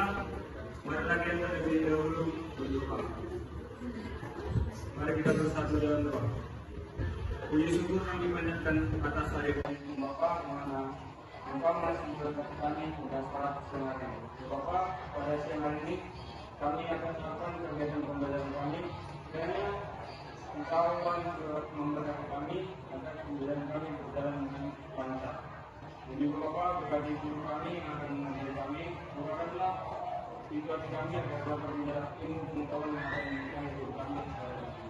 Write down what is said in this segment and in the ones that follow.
Alhamdulillah, marilah kita terlebih dahulu berdoa. Mari kita bersatu dalam doa. Puji syukur kami panjatkan atas hari ini Bapa, mana Engkau masih memberkati kami dan para pendengarnya. Bapa, pada siang hari ini kami akan melakukan kegiatan pembelajaran kami. Kiranya Engkau memberkati kami agar pembelajaran kami berjalan dengan lancar. Jadi Bapa, berkati guru kami yang akan mengajari kami, bukakanlah situasi kami agar dapat mendapat ilmu pengetahuan yang akan memberikan hidup kami kepada kami.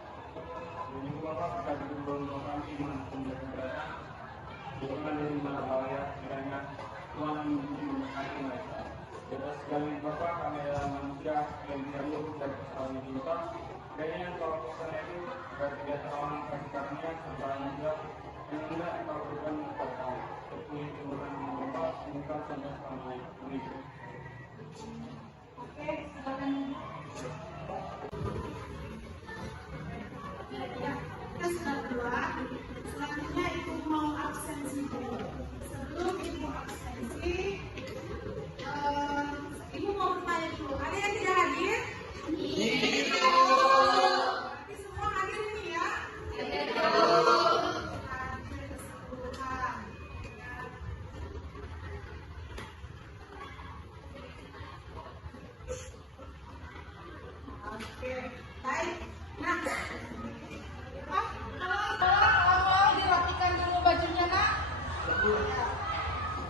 Jadi Bapa, berkati guru kami dimanapun mereka berada, bukan dari mana bahaya, kiranya Tuhan memberkati mereka. Di atas segala Bapa, kami adalah manusia yang tidak luput dari kesalahan kita. Kiranya Engkau pesan itu agar tidak terlalu kasih karunia serta anugerah yang hendak Engkau berikan kepada kami. Terpuji Tuhan Bapa, Engkau sampai selamanya. Amin. Oke, silakan. Ya, kita sudah berdoa. Selanjutnya Ibu mau absensi dulu. Sebelum Ibu absensi, Ibu mau bertanya dulu. Ada yang tidak hadir? Iya. Berarti semua hadir ini ya? Iya. Oke, baik. Nah, kalau mau dirapikan dulu bajunya, Nak.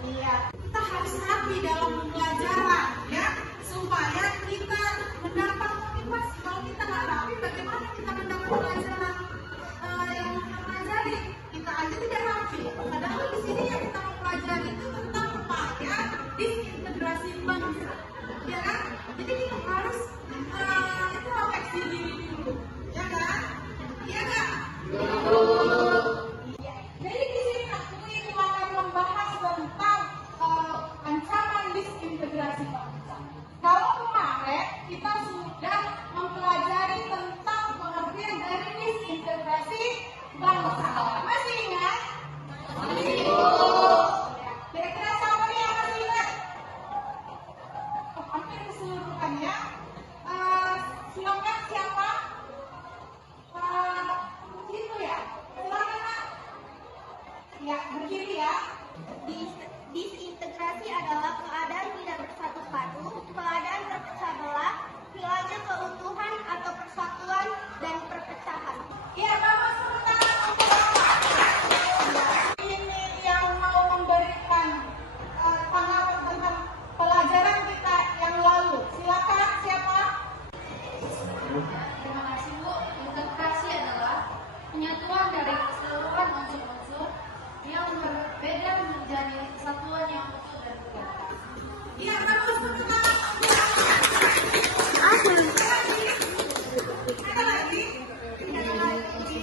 Iya, kita harus rapi dalam pembelajaran, ya, supaya kita mendapat motivasi. Kalau kita nggak rapi, bagaimana kita mendapat pelajaran yang kita pelajari? Kita aja tidak rapi. Padahal di sini yang kita mau pelajari itu tentang upaya disintegrasi bangsa, ya kan? Jadi kita harus introspeksi diri dulu, ya kan? Iya nggak? Iya. Jadi di sini aku ini akan membahas tentang ancaman disintegrasi bangsa. Kalau kemarin kita sudah mempelajari tentang pengertian dari disintegrasi bangsa, masih ingat? Masih. Kira-kira siapa nih yang masih ingat? Hampir keseluruhan ya. Silakan siapa? Itu ya. Silakan Nak. Ya, begini ya. Disintegrasi adalah keadaan tidak bersatu padu, keadaan terpecah belah, hilangnya keutuhan atau persatuan dan perpecahan. Iya, bagus tepuk tangan untuk Bapak. Ini yang mau memberikan tanggapan tentang pelajaran kita yang lalu. Silakan siapa? Terima kasih Bu. Integrasi adalah penyatuan dari keseluruhan unsur-unsur yang berbeda menjadi kesatuan yang utuh dan utuh. Iya, bagus tepuk tangan. Ada lagi? Ada lagi?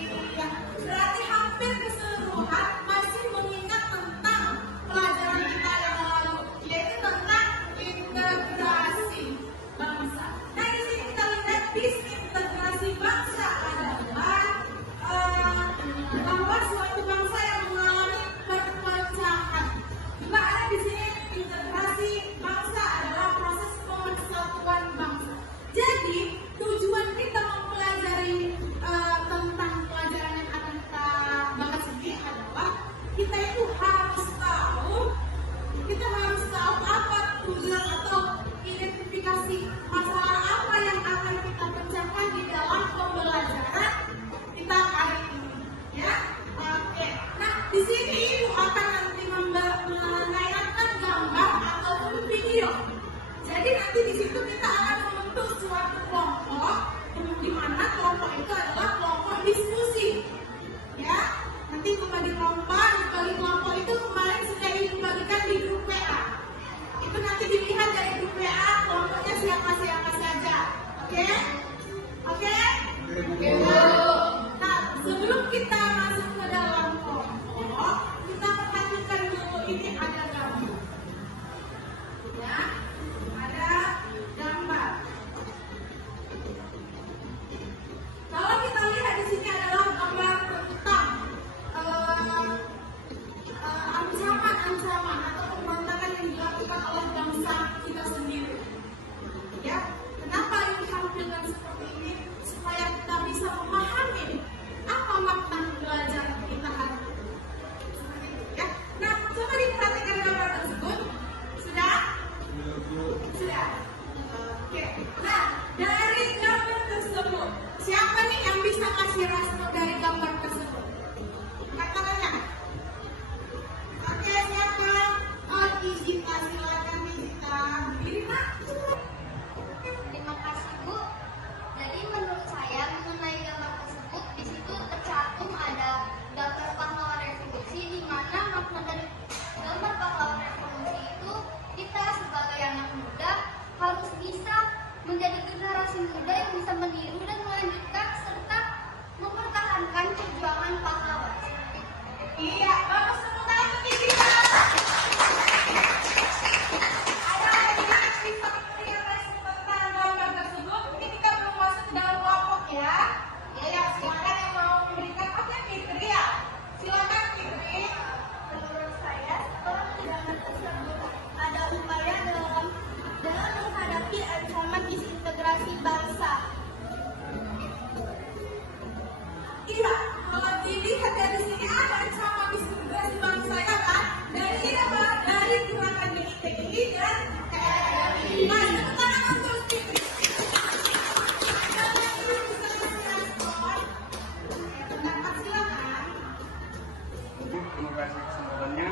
kasih kesempatannya.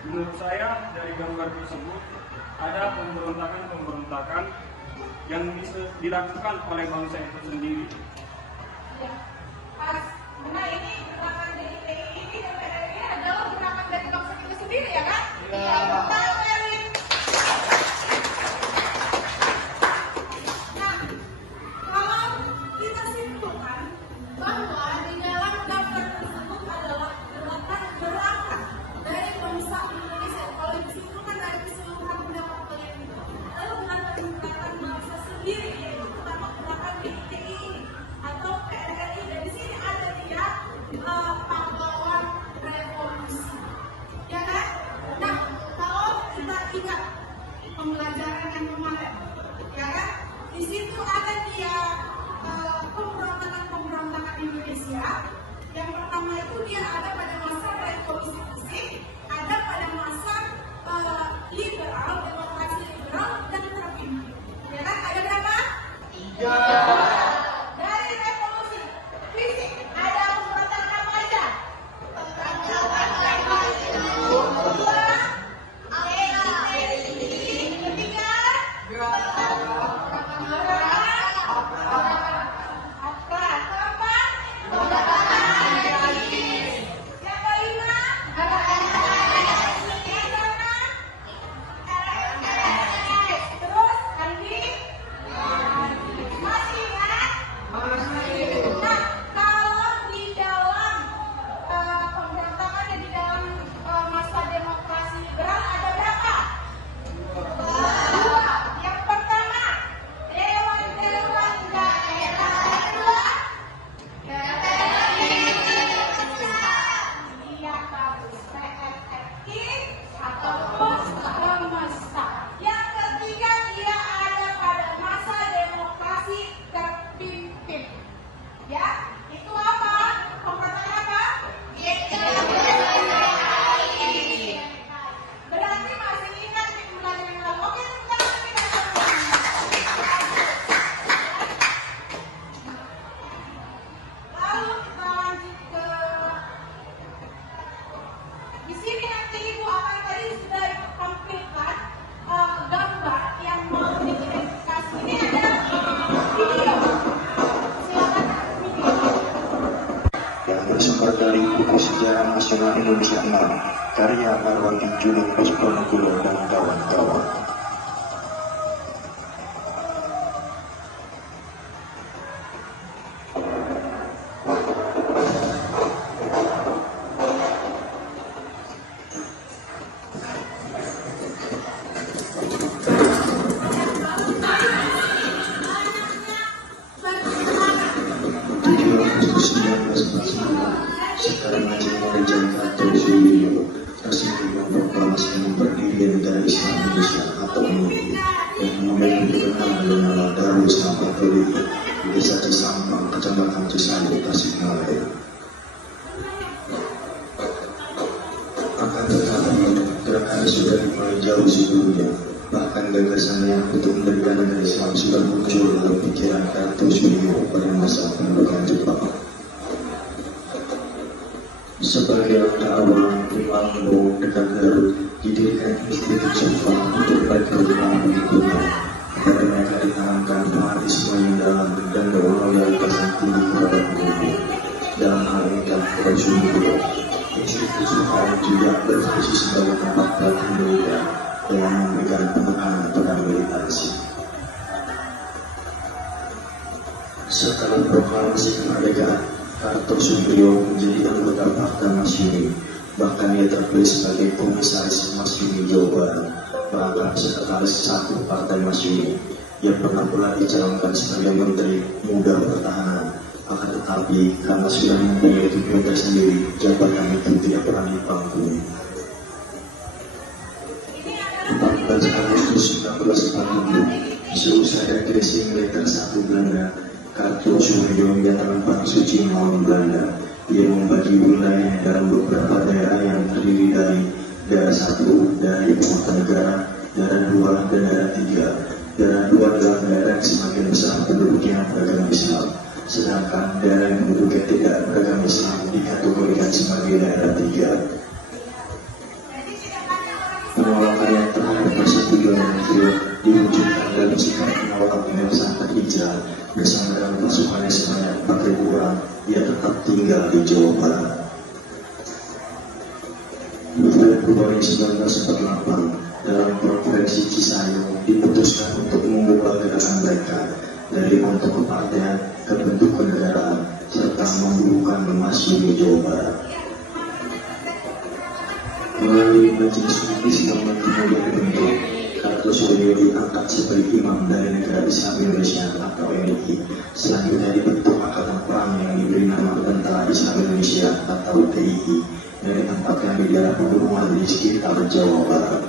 Menurut saya dari gambar tersebut ada pemberontakan yang bisa dilakukan oleh bangsa itu sendiri. Ya, pas. Nah ini gerakan DITI ini adalah gerakan dari bangsa kita sendiri ya kan? Iya. Tahu Erwin. Nah, kalau kita simpulkan bahwa di dalam gambar tersebut adalah gerakan dari bangsa Indonesia. Kalau disimpulkan dari keseluruhan pendapat kalian itu, lalu gerakan bangsa sendiri yaitu gerakan DITI ini atau PRRI. Dan di sini ada dia pahlawan revolusi, ya kan? Nah, kalau kita ingat pembelajaran yang kemarin, ya kan? Di situ ada dia pemberontakan Indonesia. Yang pertama itu dia ada pada masa revolusi fisik, ada pada masa liberal, demokrasi liberal dan terpimpin. Ya kan? Ada berapa? 3. Dari revolusi fisik ada pemberontakan apa aja? Ketiga, yang kelima, terus Andi masih ingat? Nah, kalau di dalam pemberontakan dan di dalam masa demokrasi liberal ada berapa? 2. Yang pertama, dewan-dewan daerah. Yang kedua, iya bagus, PSSI ataupun pemerintah. Yang ketiga, dia ada pada masa demokrasi terpimpin. Ya, itu apa? Pemberontakan apa? Berarti masih ingat di pembelajaran yang lalu. Oke, tepuk tangan kita sama-sama. Lalu kita lanjut ke di sini nanti Ibu akan tadi sudah tampilkan gambar yang mau diidentifikasi. Ini ada video. Silakan video. Yang bersumber dari buku Sejarah Nasional Indonesia 6 karya Marwati Julius Ponegoro dan kawan-kawan. Sekarang Haji Raja Karto Suyoyo resmi memproklamasikan berdirian Negara Islam Indonesia atau MUI yang kemudian dikenal dengan nama Darul Islam Katolik di Desa Cisampang, Kecamatan Cisarua, Tasikmalaya. Akan tetapi gerakan sudah dimulai jauh sebelumnya. Bahkan gagasannya untuk mendirikan negara Islam sudah muncul dalam pikiran Karto Suyoyo pada masa pendudukan Jepang. Sebagai langkah awal, Imam Bo dekat Garut didirikan Institut Sofa untuk perekonomian pengikutnya agar mereka ditanamkan fanatisme yang dalam dan loyalitas yang tinggi kepada pemimpin. Dalam hal ini dalam Rasulullah, Institut Sofa juga berfungsi sebagai tempat pelatihan militer yang memberikan penekanan pada militansi. Setelah proklamasi kemerdekaan, Karto Suyoyo menjadi anggota Partai Masyumi. Bahkan ia terpilih sebagai komisaris Masyumi Jawa Barat, bahkan sekretaris 1 Partai Masyumi. Ia pernah pula dicalonkan sebagai Menteri Muda Pertahanan. Akan tetapi karena sudah mempunyai tujuan tersendiri, jabatan itu tidak pernah dipangku. 14 Agustus 1947, seusai regresi militer 1 Belanda, Karto Suyoyo menyatakan perang suci melawan Belanda. Ia membagi wilayah dalam beberapa daerah yang terdiri dari daerah 1, daerah ibu kota negara, daerah 2, dan daerah 3. Daerah 2 adalah daerah yang semakin besar penduduknya beragama Islam, sedangkan daerah yang penduduknya tidak beragama Islam dikategorikan sebagai daerah 3. kota Medan Sangat Hijrah bersama dengan pasukannya sebanyak 4.000 orang, ia tetap tinggal di Jawa Barat. Februari 1948, dalam konferensi Cisayong diputuskan untuk mengubah gerakan mereka dari bentuk kepartean ke bentuk kenegaraan serta membubuhkan memasyumi Jawa Barat. Melalui majelis Islam yang kemudian dibentuk, Kartosoewiryo diangkat sebagai imam dari Negara Islam Indonesia atau NII. Selanjutnya dibentuk Angkatan Perang yang diberi nama Tentara Islam Indonesia atau TII yang ditempatkan di daerah pegunungan di sekitar Jawa Barat.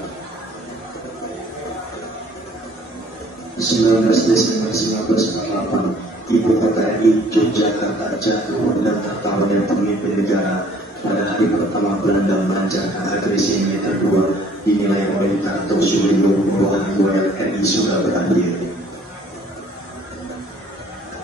19 Desember 1948, Ibu kota RI Yogyakarta jatuh dan tertawan yang pemimpin negara. Pada hari pertama Belanda melancarkan agresi militer kedua, dinilai oleh Kartosoewiryo bahwa riwayat RI sudah berakhir.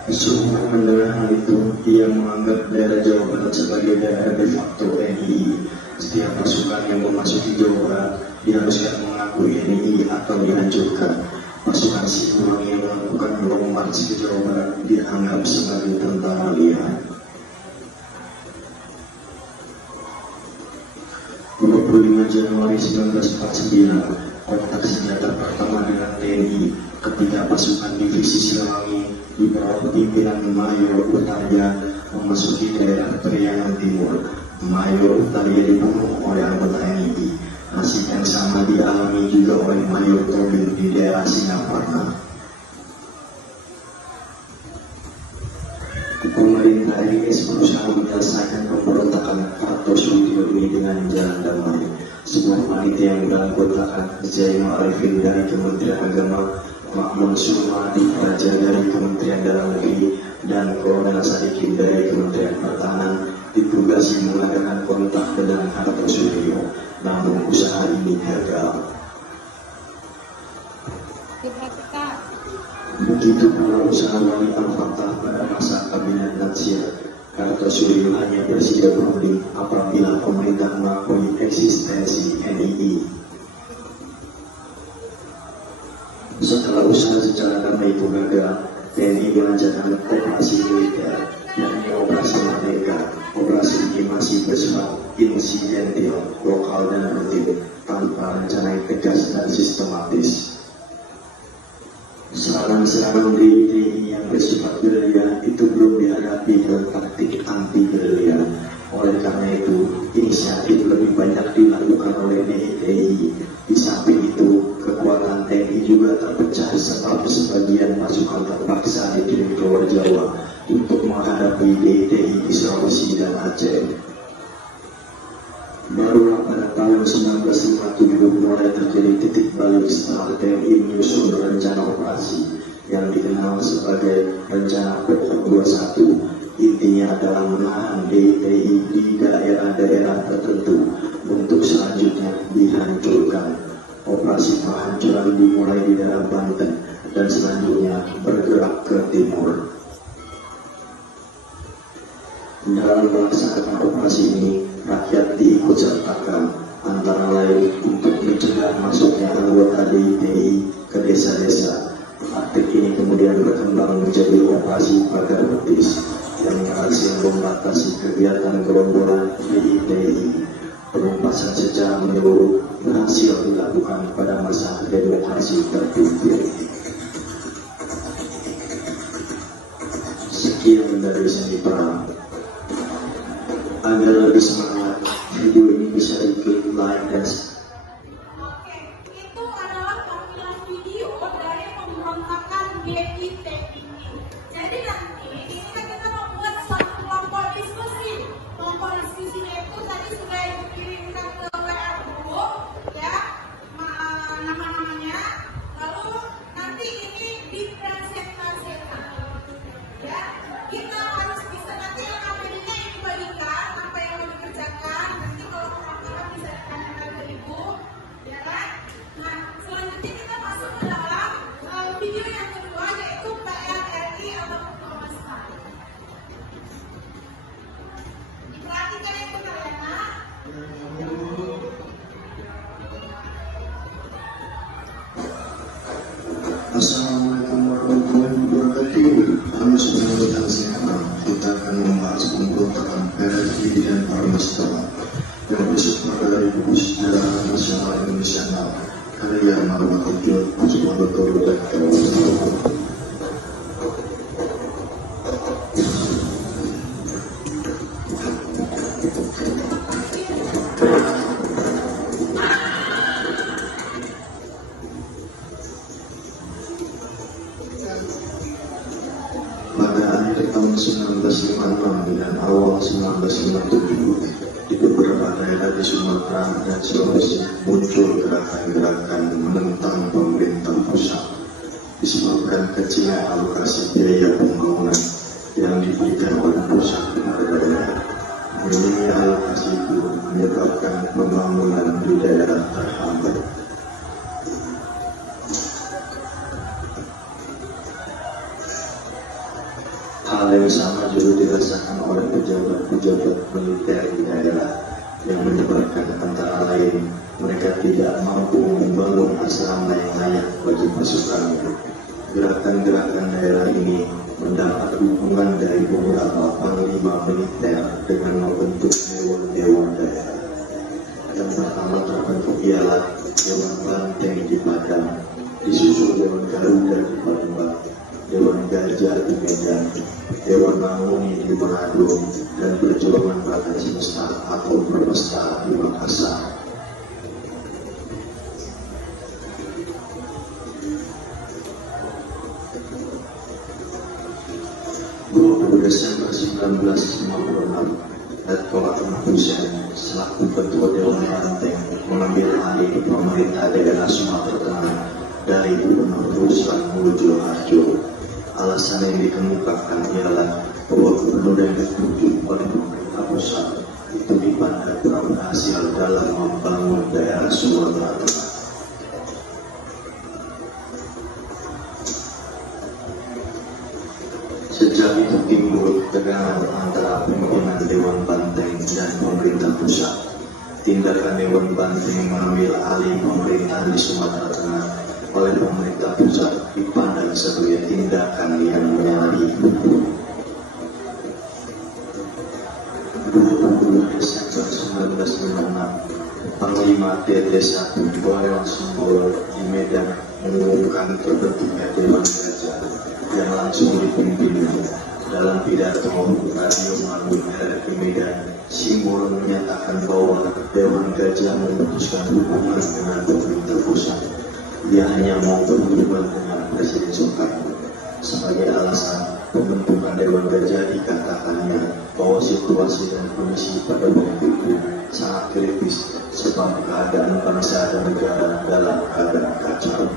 Sehingga mendengar hal itu, ia menganggap daerah Jawa Barat sebagai daerah de facto NII. Setiap pasukan yang memasuki Jawa Barat diharuskan mengakui NII atau dihancurkan. Pasukan Siliwangi yang melakukan long march ke Jawa Barat dianggap sebagai tentara liar. 25 Januari 1949, kontak senjata pertama dengan TNI ketika pasukan divisi Siliwangi di bawah pimpinan Mayor Utaria memasuki daerah Periangan Timur. Mayor Utaria dibunuh oleh anggota NII. Nasib yang sama dialami juga oleh Mayor Tobing di daerah Singaparna. Pemerintah RIS berusaha menyelesaikan pemberontakan Kartosoewiryo ini dengan jalan damai. Sebuah panitia yang beranggotakan Zainul Arifin dari Kementerian Agama, Makmun Surmadi Praja dari Kementerian Dalam Negeri, dan Kolonel Sadikin dari Kementerian Pertahanan ditugasi mengadakan kontak dengan Kartosoewiryo. Namun usaha ini gagal. Begitu pula usaha Wali Al-Fatah pada masa kabinet Natsir. Kartosoewiryo hanya bersedia berunding apabila pemerintah mengakui eksistensi NII. Setelah usaha secara damai itu gagal, TNI melancarkan operasi militer, yakni Operasi Merdeka. Operasi ini masih bersifat insidental, lokal dan rutin, tanpa rencana yang tegas dan sistematis. Serangan-serangan TNI yang bersifat gerilya itu belum dihadapi dengan taktik anti-gerilya. Oleh karena itu, inisiatif lebih banyak dilakukan oleh TNI. Di samping itu, kekuatan TNI juga terpecah sebab sebagian pasukan terpaksa dikirim ke luar Jawa untuk menghadapi TNI di Sulawesi dan Aceh. Barulah pada tahun 1957 mulai terjadi titik balik setelah TNI menyusun rencana operasi yang dikenal sebagai Rencana Pokok 21. Intinya adalah menahan DTI di daerah-daerah tertentu untuk selanjutnya dihancurkan. Operasi penghancuran dimulai di daerah Banten dan selanjutnya bergerak ke timur. Dalam melaksanakan operasi ini, rakyat diikut sertakan, antara lain untuk mencegah masuknya anggota DTI ke desa-desa. Taktik ini kemudian berkembang menjadi operasi Pagar Betis yang berhasil membatasi kegiatan gerombolan DTI. Penumpasan secara menyeluruh berhasil dilakukan pada masa demokrasi terpimpin. Sekian dari Seni Perang. Agar lebih semangat, video ini bisa diklik like dan Oke, itu adalah tampilan video dari pemberontakan GITI. Jadi nanti di sini kita membuat suatu kelompok diskusi. Kelompok diskusinya itu tadi sudah dikirimkan ke WA group, ya, nama-namanya. Lalu nanti ini dipresentasikan, ya. Kita harus bisa nanti LKPD-nya ini bagikan apa yang mau dikerjakan. Nanti kalau kawan-kawan bisa ditanyakan ke ibu. sekaligus Gerakan Nasional Indonesia Now, karya Marwah Kecil, Puspa Betul dan kawan-kawan. Pada akhir tahun 1956 dan awal 1957, di beberapa daerah di Sumatera dan Sulawesi muncul gerakan-gerakan menentang pemerintah pusat disebabkan kecilnya alokasi biaya pembangunan yang diberikan oleh pusat kepada daerah. Minimnya alokasi itu menyebabkan pembangunan di daerah terhambat. Hal yang sama juga dirasakan oleh pejabat-pejabat militer di daerah, yang menyebabkan antara lain mereka tidak mampu membangun asrama yang layak bagi pasukan. Gerakan-gerakan daerah ini mendapat dukungan dari beberapa panglima militer dengan membentuk dewan-dewan daerah. Yang pertama terbentuk ialah Dewan Banteng di Padang, disusul Dewan Garuda di Palembang, Dewan Gajah di Medan, Dewan Manguni di Manado, dan Perjuangan Badan Semesta atau Perpesta di Makassar. Desember 1956, Letkol Ahmad Hussein selaku Ketua Dewan Banteng mengambil alih pemerintah daerah Sumatera Tengah dari Gubernur Ruslan Mujo Harjo. Alasan yang dikemukakan ialah bahwa gubernur yang ditunjuk oleh pemerintah pusat itu dipandang kurang berhasil dalam membangun daerah Sumatera Tengah. Sejak itu timbul tegangan antara pimpinan Dewan Banteng dan pemerintah pusat. Tindakan Dewan Banteng mengambil alih pemerintahan di Sumatera Tengah oleh pemerintah pusat dipandang sebagai tindakan yang menyalahi hukum. 20 Desember 1956, Panglima TT1 Boyong Sembolo di Medan mengumumkan terbentuknya Dewan Gajah yang langsung dipimpinnya. Dalam pidato Radio Maluin RRI Medan, Simbol menyatakan bahwa Dewan Gajah memutuskan hubungan dengan pemerintah pusat. Dia hanya mau berhubungan dengan Presiden Soekarno. Sebagai alasan pembentukan Dewan Gajah dikatakannya bahwa situasi dan kondisi pada waktu itu sangat kritis sebab keadaan bangsa dan negara dalam keadaan kacau.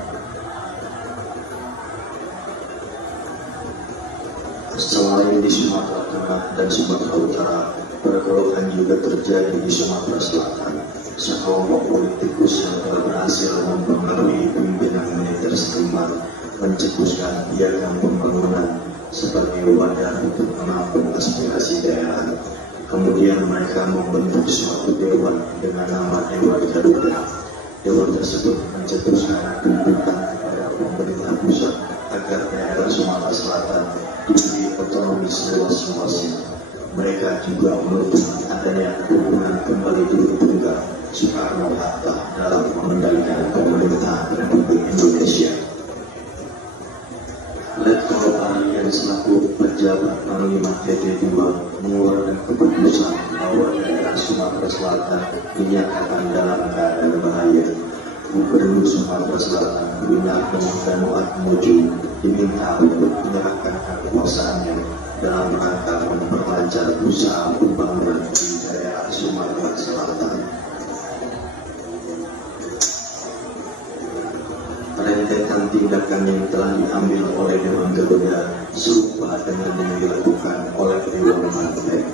Selain di Sumatera Tengah dan Sumatera Utara, pergolakan juga terjadi di Sumatera Selatan. Sekelompok politikus yang telah berhasil mempengaruhi pimpinan militer setempat mencetuskan piagam pembangunan sebagai wadah untuk menampung aspirasi daerah. Kemudian mereka membentuk suatu dewan dengan nama Dewan Garuda. Dewan tersebut mencetuskan tuntutan kepada pemerintah pusat agar daerah Sumatera Selatan diberi otonomi seluas-luasnya. Mereka juga menuntut adanya hubungan kembali duduk tunggal Soekarno-Hatta dalam mengendalikan pemerintahan Republik Indonesia. Letkol Parian selaku pejabat Panglima TT2 mengeluarkan keputusan bahwa daerah Sumatera Selatan dinyatakan dalam keadaan bahaya. Gubernur Sumatera Selatan Winarno Danuatmojo diminta untuk menyerahkan kekuasaannya dalam rangka memperlancar usaha pembangunan di daerah Sumatera Selatan. Rentetan tindakan yang telah diambil oleh Dewan Garuda serupa dengan yang dilakukan oleh Dewan Banteng.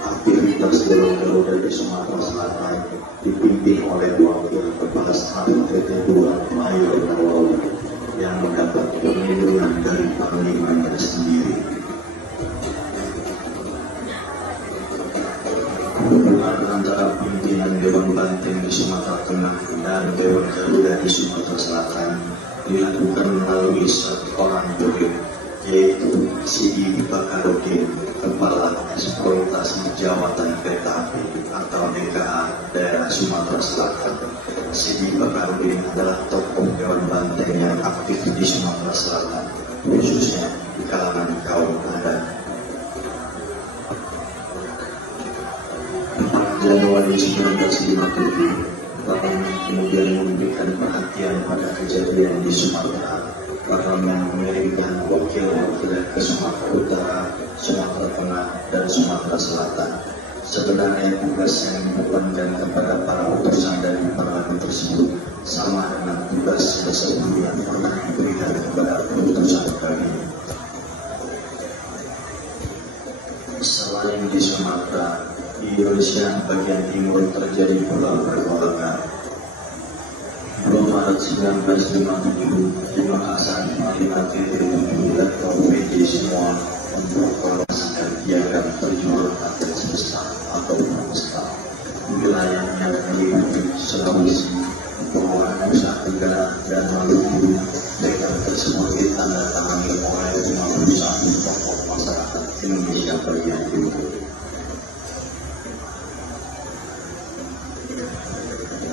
Aktivitas Dewan Garuda di Sumatera Selatan dipimpin oleh Wakil Kepala Staf TT2 Mayor Nawawi yang mendapat perlindungan dari panglimanya sendiri. Hubungan antara pimpinan Dewan Banteng di Sumatera Tengah dan Dewan Garuda di Sumatera Selatan dilakukan melalui surat orang Joget yaitu Sidi Bakarudin, Kepala Eksploitasi Jawatan Kereta Api atau DKA daerah Sumatera Selatan. Sidi Bakarudin adalah tokoh Dewan Banteng yang aktif di Sumatera Selatan, khususnya di kalangan kaum adat. 4 Januari 1957, Parlemen kemudian memberikan perhatian pada kejadian di Sumatera. Parlemen mengirimkan wakil-wakil ke Sumatera Utara, Sumatera Tengah, dan Sumatera Selatan. Sebenarnya tugas yang dibebankan kepada para utusan dari parlemen tersebut sama dengan tugas yang sebelumnya pernah diberikan kepada utusan kami. Selain di Sumatera, di Indonesia bagian timur terjadi pula pergolakan. Bulan Maret 1957, di Makassar, Panglima TT7 atau PJ semua memproklamasikan piagam perjuangan atlet semesta atau Pramesta. Wilayahnya meliputi Sulawesi, Kepulauan Nusa Tenggara, dan Maluku. Piagam tersebut ditandatangani oleh 51 tokoh masyarakat Indonesia bagian timur.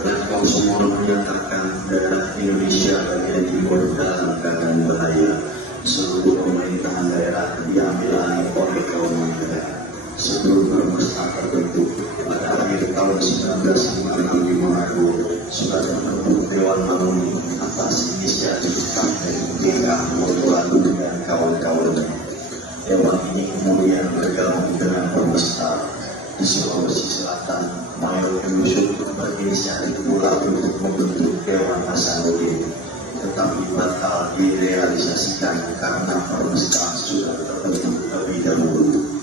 Rekor semua menyatakan daerah Indonesia bagian timur dalam keadaan bahaya. Seluruh pemerintahan daerah diambil alih oleh kaum muda. Sebelum Pramesta terbentuk pada akhir tahun 1965, sudah terbentuk Dewan Mangun atas inisiatif Kapten DK Murtulandu dan kawan-kawannya. Dewan ini kemudian bergabung dengan Pramesta. Di Sulawesi Selatan, Mayor M. Yusuf berinisiatif pula untuk membentuk Dewan Hasanuddin, tetapi batal direalisasikan karena Pramesta sudah terbentuk lebih dahulu.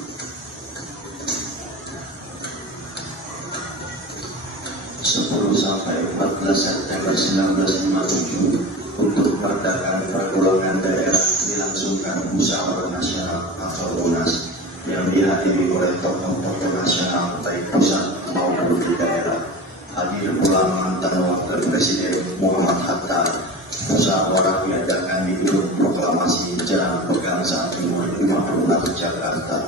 10 sampai 14 September 1957 untuk meredakan pergolakan daerah dilangsungkan musyawarah nasional atau UNAS yang dihadiri oleh tokoh-tokoh nasional baik pusat maupun di daerah. Hadir pula mantan wakil presiden Muhammad Hatta. Musyawarah diadakan di Gedung Proklamasi Jalan Pegangsaan Timur 56 Jakarta.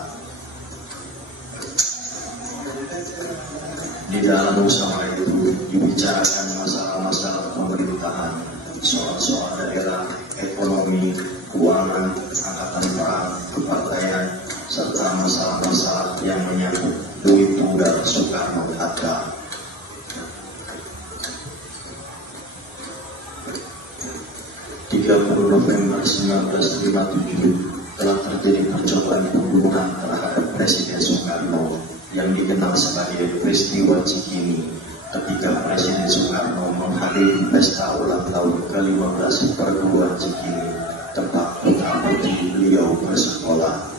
Di dalam musyawarah itu dibicarakan masalah-masalah pemerintahan, soal-soal daerah, ekonomi, keuangan, angkatan perang, kepartaian, serta masalah-masalah yang menyangkut duit tunggal Soekarno-Hatta. November 1957 telah terjadi percobaan pembunuhan terhadap Presiden Soekarno yang dikenal sebagai peristiwa Cikini, ketika Presiden Soekarno menghadiri pesta ulang tahun ke-15 perguruan Cikini, tempat putra-putri beliau bersekolah.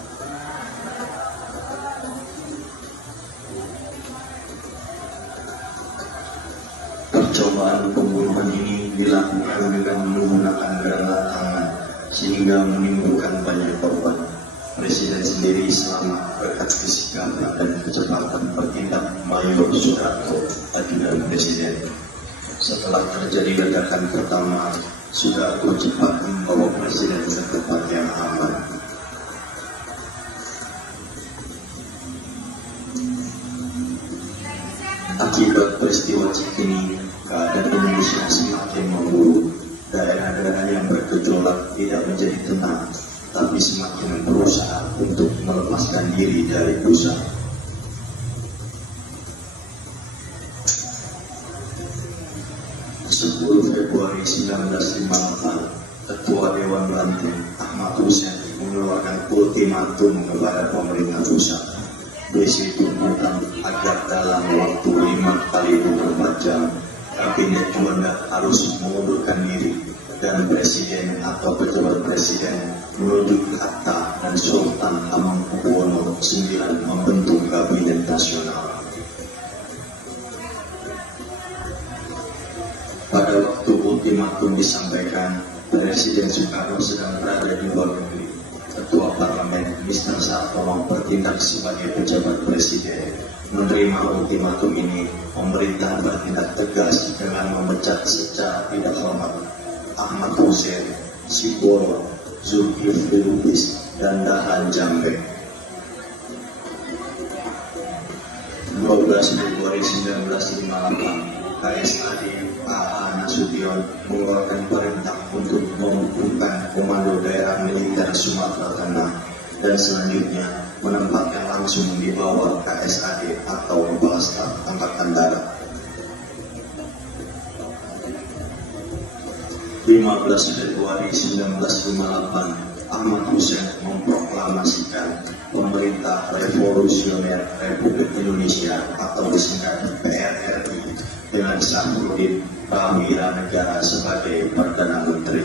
Percobaan pembunuhan ini dilakukan dengan menggunakan granat tangan sehingga menimbulkan banyak korban. Presiden sendiri selamat berkat kesigapan dan kecepatan bertindak Mayor Soeharto, ajudan Presiden. Setelah terjadi ledakan pertama, Soeharto cepat membawa Presiden ke tempat yang aman. Akibat peristiwa Cikini, keadaan Indonesia semakin memburuk. Daerah-daerah yang bergejolak tidak menjadi tenang, tapi semakin berusaha untuk melepaskan diri dari dosa. Februari 1954, Ketua Dewan Banteng Ahmad Hussein mengeluarkan ultimatum kepada pemerintah pusat. Berisi tuntutan agar dalam waktu 5 kali 24 jam Kabinet Juanda harus mengundurkan diri dan Presiden atau Pejabat Presiden menunjuk Hatta dan Sultan Hamengkubuwono IX membentuk Kabinet Nasional. Pada waktu ultimatum disampaikan, Presiden Soekarno sedang berada di luar negeri. Ketua Parlemen Mr. Sartono bertindak sebagai pejabat presiden. Menerima ultimatum ini, pemerintah bertindak tegas dengan memecat secara tidak hormat Ahmad Hussein, Siboro, Zulkifli Lubis, dan Dahlan Jambe. 12 Februari 1958, KSAD A.H. Nasution mengeluarkan perintah untuk mengukuhkan Komando Daerah Militer Sumatera Tengah dan selanjutnya menempatkan langsung di bawah KSAD atau Kepala Staf Angkatan Darat. 15 Februari 1958, Ahmad Hussein memproklamasikan Pemerintah Revolusioner Republik Indonesia atau disingkat PRRI dengan Syafruddin Prawira Negara sebagai Perdana Menteri.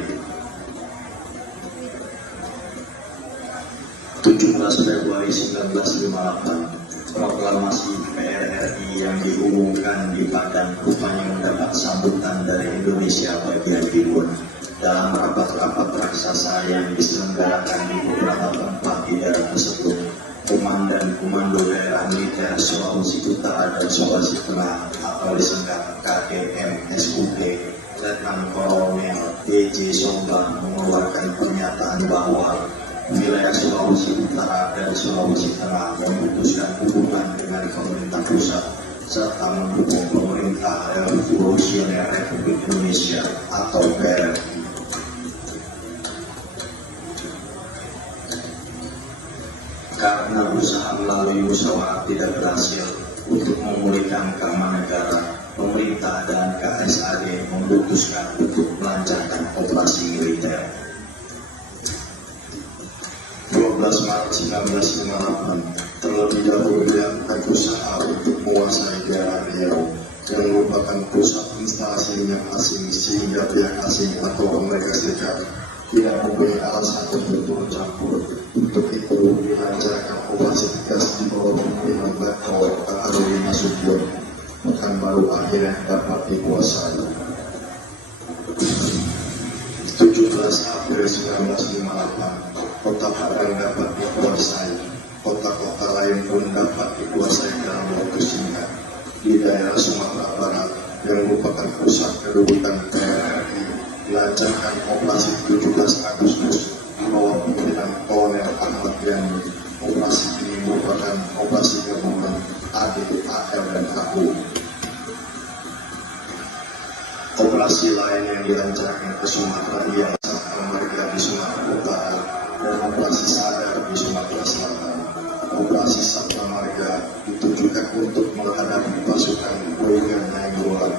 17 Februari 1958, proklamasi PRRI yang diumumkan di Padang rupanya mendapat sambutan dari Indonesia bagian timur. Dalam rapat-rapat raksasa yang diselenggarakan di beberapa tempat di daerah tersebut, Komandan Komando Daerah Militer Sulawesi Utara dan Sulawesi Tengah atau disingkat KDM SUT, Letnan Kolonel D.J. Somba mengeluarkan pernyataan bahwa wilayah Sulawesi Utara dan Sulawesi Tengah memutuskan hubungan dengan pemerintah pusat serta mendukung Pemerintah Revolusioner Republik Indonesia atau PRRI. Karena usaha melalui musyawarah tidak berhasil untuk memulihkan keamanan negara, pemerintah dan KSAD memutuskan untuk melancarkan operasi militer. 12 Maret 1958, terlebih dahulu dilakukan usaha untuk menguasai daerah Riau yang merupakan pusat instalasi minyak asing sehingga pihak asing atau Amerika Serikat tidak mempunyai alasan untuk turun campur. Untuk itu dilancarkan operasi tegas di bawah pemerintahan Letkol Baharudin Nasution. Pekanbaru akhirnya dapat dikuasai. 17 April 1958, Kota Padang dapat dikuasai. Kota-kota lain pun dapat dikuasai dalam waktu singkat. Di daerah Sumatera Barat yang merupakan pusat kedudukan PRRI, dilancarkan operasi 17 Agustus di bawah pimpinan Kolonel Ahmad Yani. Operasi ini merupakan operasi gabungan AD, AL, dan AU. Operasi lain yang dilancarkan ke Sumatera ialah Sabta Marga di Sumatera Utara dan operasi Sadar di Sumatera Selatan. Operasi Sabta Marga ditujukan untuk menghadapi pasukan Boygan Nainggolan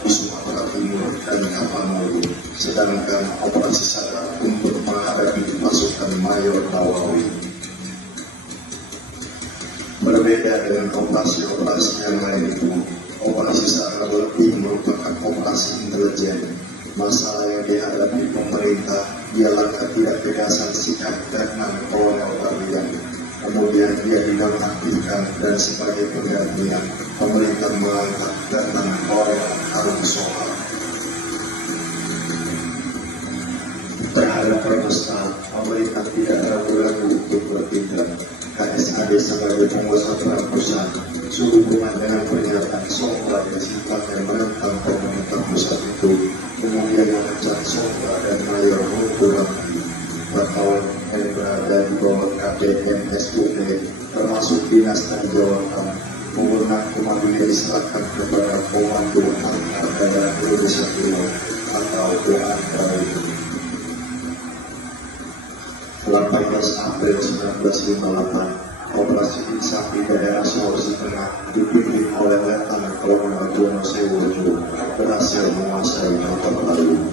di Sumatera Timur dan Kapamulu, sedangkan operasi Sadar untuk menghadapi pasukan Mayor Nawawi. Berbeda dengan operasi-operasi yang lain itu, operasi Sadar lebih merupakan operasi intelijen. Masalah yang dihadapi pemerintah ialah ketidaktegasan sikap Letnan Kolonel Baharudin. Kemudian dia dinonaktifkan dan sebagai penggantinya pemerintah mengangkat Letnan Kolonel Harun Sohar. Terhadap permasalahan, pemerintah tidak ragu-ragu untuk bertindak. KSAD sebagai penguasa perang pusat sehubungan dengan pernyataan Sohar yang sifatnya menentang pemerintah pusat itu, kemudian memecat Sohar dan Mayor Muhammad wartawan yang berada di bawah KDM SUT termasuk Dinas Tanjawatan, menggunakan komando yang diserahkan kepada Komando Angkatan Darat Indonesia Timur atau PADRI. 18 April 1958, operasi Insaf di daerah Sulawesi Tengah dipimpin oleh Letnan Kolonel Jono Sewojo berhasil menguasai Kota Palu.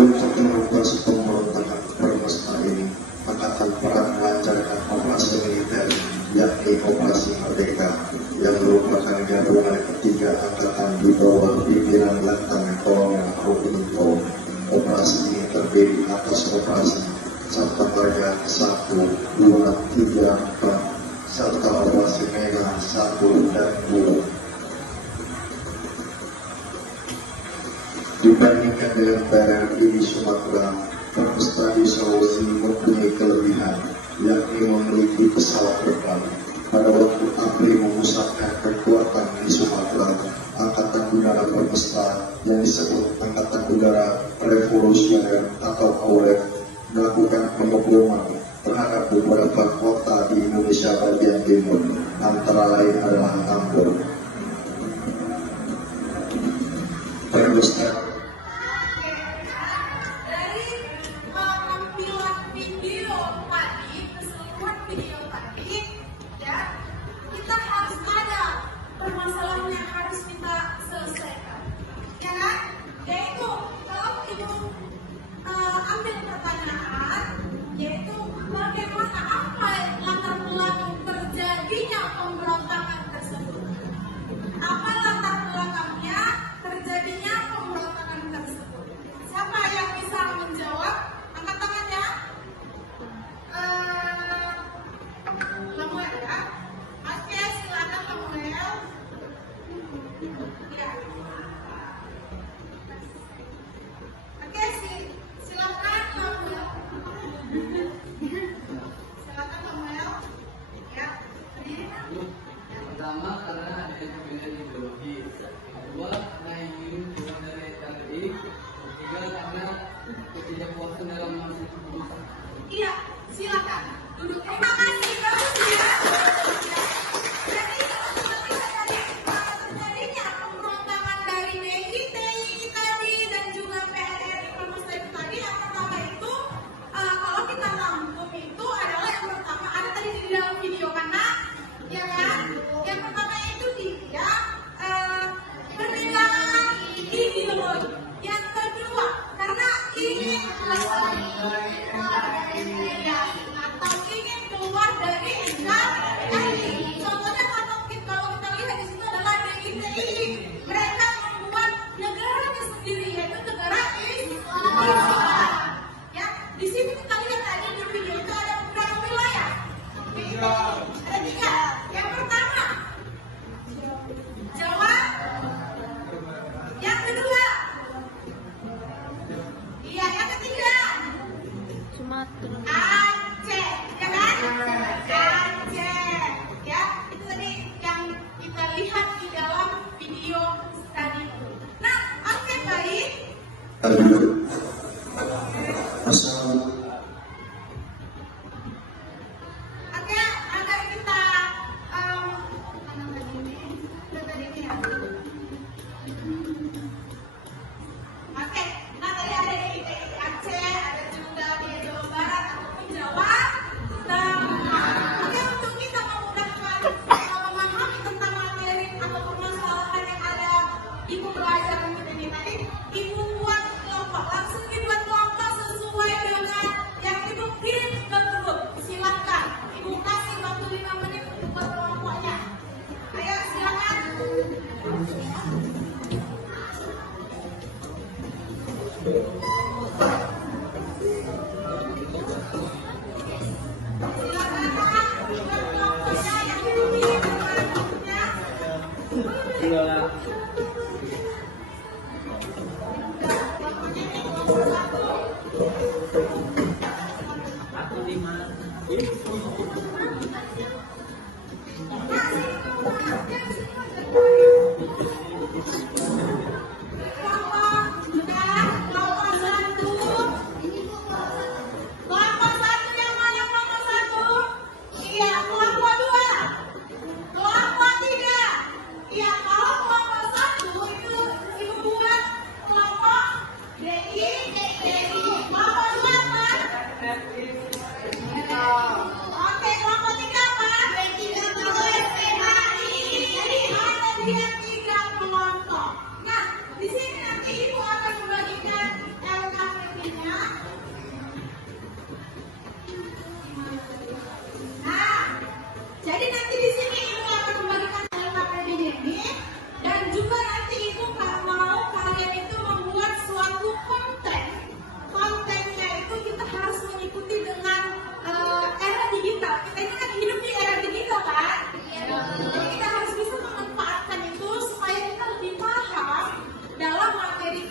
Untuk mengatasi pemberontakan permasalahan ini, Angkatan Perang melancarkan operasi militer, yakni Operasi Merdeka, yang merupakan gabungan ketiga angkatan di bawah pimpinan Letnan Kolonel Rudinto. Operasi ini terdiri atas operasi Sabta Marga 1, 2, 3, 4, serta operasi Mega 1 dan 2. Dibandingkan dengan PRRI di Sumatera, Perpesta di Sulawesi mempunyai kelebihan, yakni memiliki pesawat terbang. Pada waktu ABRI memusatkan kekuatan di Sumatera, Angkatan Udara Perpesta yang disebut Angkatan Udara Revolusioner Revolusioner atau AUREF melakukan pengeboman terhadap beberapa kota di Indonesia bagian timur, antara lain adalah Ambon. Terusnya, Dari tampilan video tadi, keseluruhan video tadi, ya, kita harus ada permasalahan yang harus kita selesaikan, ya kan? Yaitu kalau ibu ambil pertanyaan, yaitu bagaimana apa latar belakang terjadinya pemberontakan tersebut? Apa latar belakangnya terjadinya pemberontakan tersebut? Siapa yang bisa menjawab? Angkat tangannya. Lemuel ya. Oke, silakan Lemuel. Ya. Oke, silakan Lemuel. Silakan Lemuel. Ya. Berdiri. Yang pertama karena ada perbedaan ideologi, yang kedua karena ingin keluar dari RRI, ketiga karena ketidakpuasan dalam masa keputusan. Iya, silakan duduk. Terima kasih bagus ya. Jadi dari terjadinya pemberontakan dari DITI tadi dan juga PRRI Permuslim tadi, yang pertama itu kalau kita rangkum itu adalah yang pertama ada tadi di dalam video karena ya kan, yang pertama itu dia perbedaan ideologi. Yang kedua karena ingin atau ingin keluar dari NKRI. Contohnya kalau kita lihat di situ adalah DITI. Mereka membuat negaranya sendiri, yaitu negara Islam. Ya, di sini kita lihat tadi di video itu ada beberapa wilayah. Ada 3. Yang pertama Jawa. Yang kedua, iya, yang ketiga Aceh, ya kan? Aceh, ya, itu tadi yang kita lihat di dalam video tadi. Nah, oke, baik. aduh, asal Oke, agar kita mana tadi ini? Udah tadi ini ya. Oke, nah tadi ada di Aceh, ada juga di Jawa Barat ataupun Jawa Tengah. Oke, untuk kita memudahkan memahami tentang materi atau permasalahan yang ada ibu pelajaran kita ini tadi, ibu buat kelompok, langsung dibuat kelompok sesuai dengan yang ibu kirim ke grup. Silahkan, ibu kasih waktu 5 menit untuk buat kelompoknya. Ayo, silakan. Oke, kelompok 3 apa? Jadi ada dia 3 kelompok. Nah, di sini nanti ibu akan membagikan LKPD-nya. Nah, jadi nanti di sini ibu akan membagikan LKPD-nya ini, dan juga nanti ibu mau kalian itu membuat suatu konten. Kontennya itu kita harus mengikuti dengan era digital. Kita ini kan hidup di era digital kan? Jadi kita harus bisa memanfaatkan itu supaya kita lebih paham dalam materi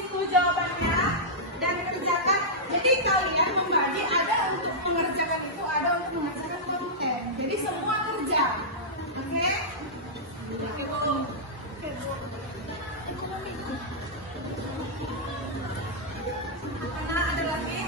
situ jawabannya dan kerjakan. Jadi kalian membagi, ada untuk mengerjakan itu, ada untuk mengerjakan konten. Jadi semua kerja. Oke? Oke, Bu. Oke, Bu. Mana ada lagi?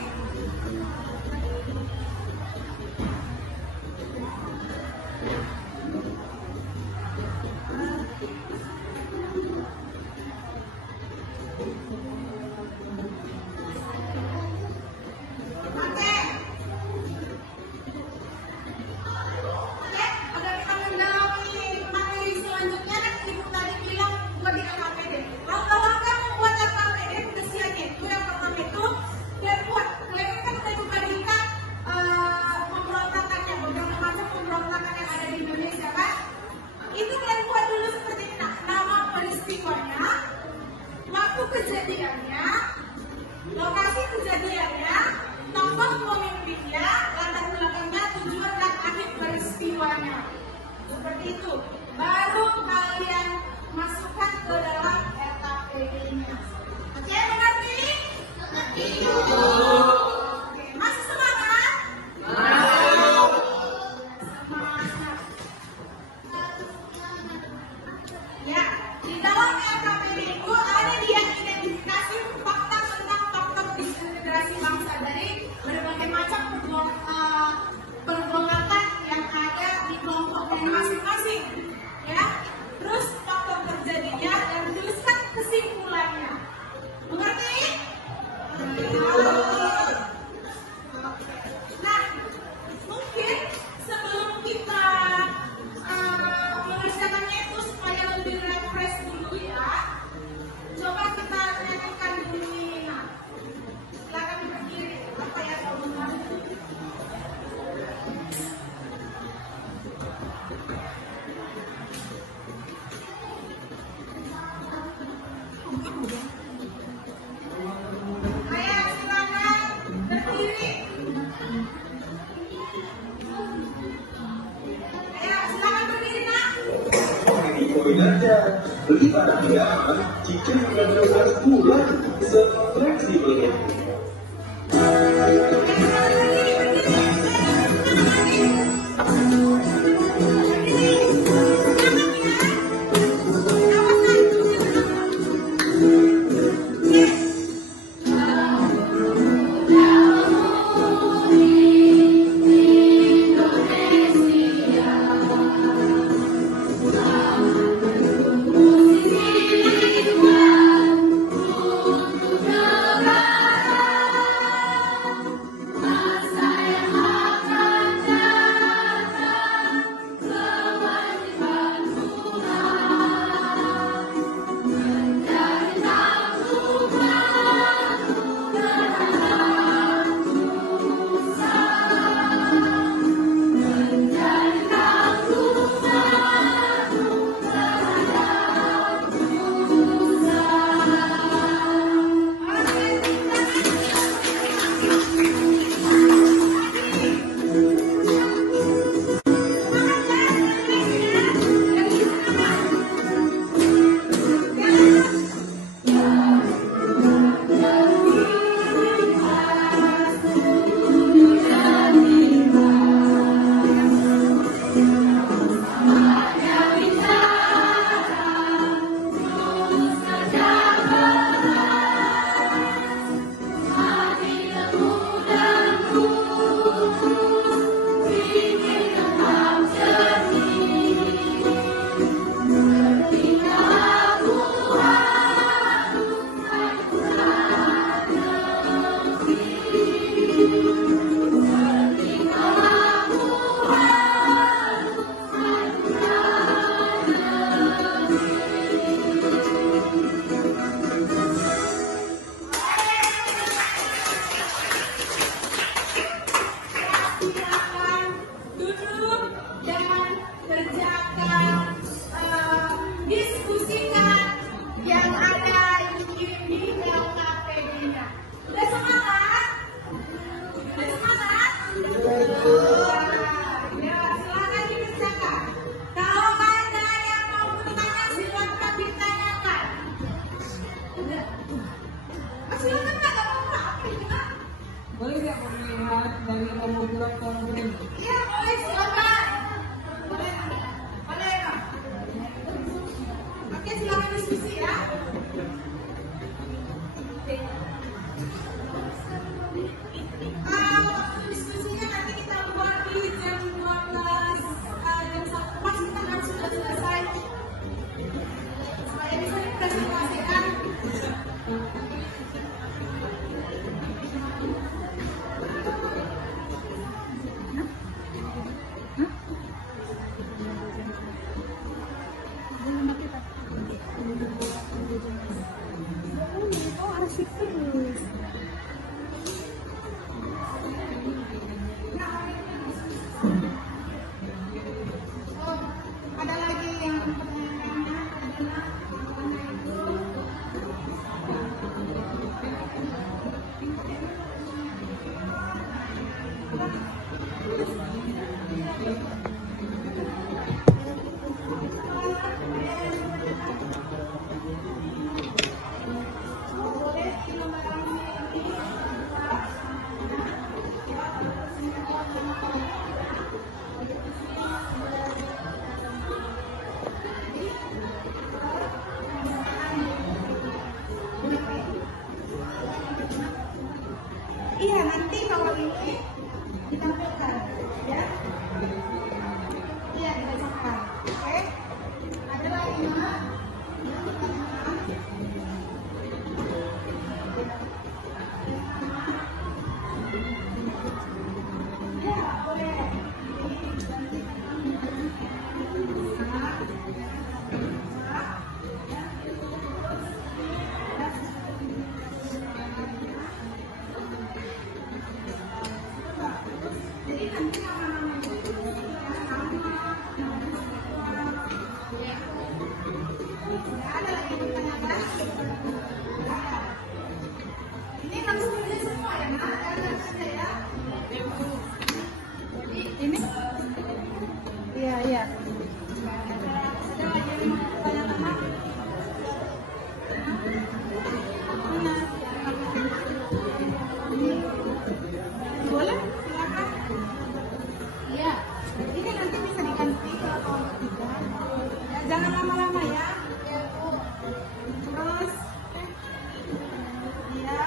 Oke. Oke, agar kita mendalami materi selanjutnya, kan Ibu tadi bilang buat di LKPD. Langkah-langkah membuat LKPD pengisiannya itu yang pertama itu dia buat. Kalian kan udah coba lihat pemberontakannya, beberapa macam pemberontakan yang ada di Indonesia kan? Itu kalian buat dulu seperti ini. Nama peristiwanya, waktu kejadiannya, lokasi kejadiannya, tokoh pemimpinnya, latar belakangnya, tujuan dan akhir peristiwanya. Seperti itu. Baru kalian masukkan ke dalam LKPD-nya. Oke, mengerti? Mengerti. Oke, masih semangat? Semangat. Ya, di dalam LKPD itu ada dia identifikasi fakta tentang faktor disintegrasi bangsa dari berbagai macam pergolakan yang ada di kelompoknya masing-masing. Ya, terus faktor terjadinya dan tuliskan kesimpulannya. Mengerti? Nah, mungkin sebelum kita mengerjakannya itu supaya lebih refresh dulu ya. Coba kita nyanyikan dulu ini. Nah, silakan berdiri. Apa ya teman-teman? Ayo silakan berdiri. Ayo silakan berdiri nak. Di poin Anda, beli barang kendaraan, jika benar-benar bulan, se-fleksibel ini. Mas dari pembukuan kelompok ini? Iya, boleh, silakan. Boleh, boleh, Kak. Oke, silakan diskusi ya. Diskusinya nanti kita buat di jam 12, jam 1 pas kita kan sudah selesai. Supaya bisa dipresentasikan. Ada lagi yang pertanyaannya adalah mengenai itu. Boleh nomor ini. Iya, nanti kalau ini ditampilkan, ya. Iya, dibacakan. Oke. Ada lagi, Mak? Ya, boleh. Jadi nanti nama-nama itu ada lagi yang bertanya. Ini langsung aja semua ya, Mak. Jangan saja ya. Ini? Iya, iya. Ada lagi yang mau bertanya, Mak? Mana? Boleh? Silakan. Iya. Ini nanti bisa diganti ke kelompok 3. Ya, jangan lama-lama ya. Terus, ya,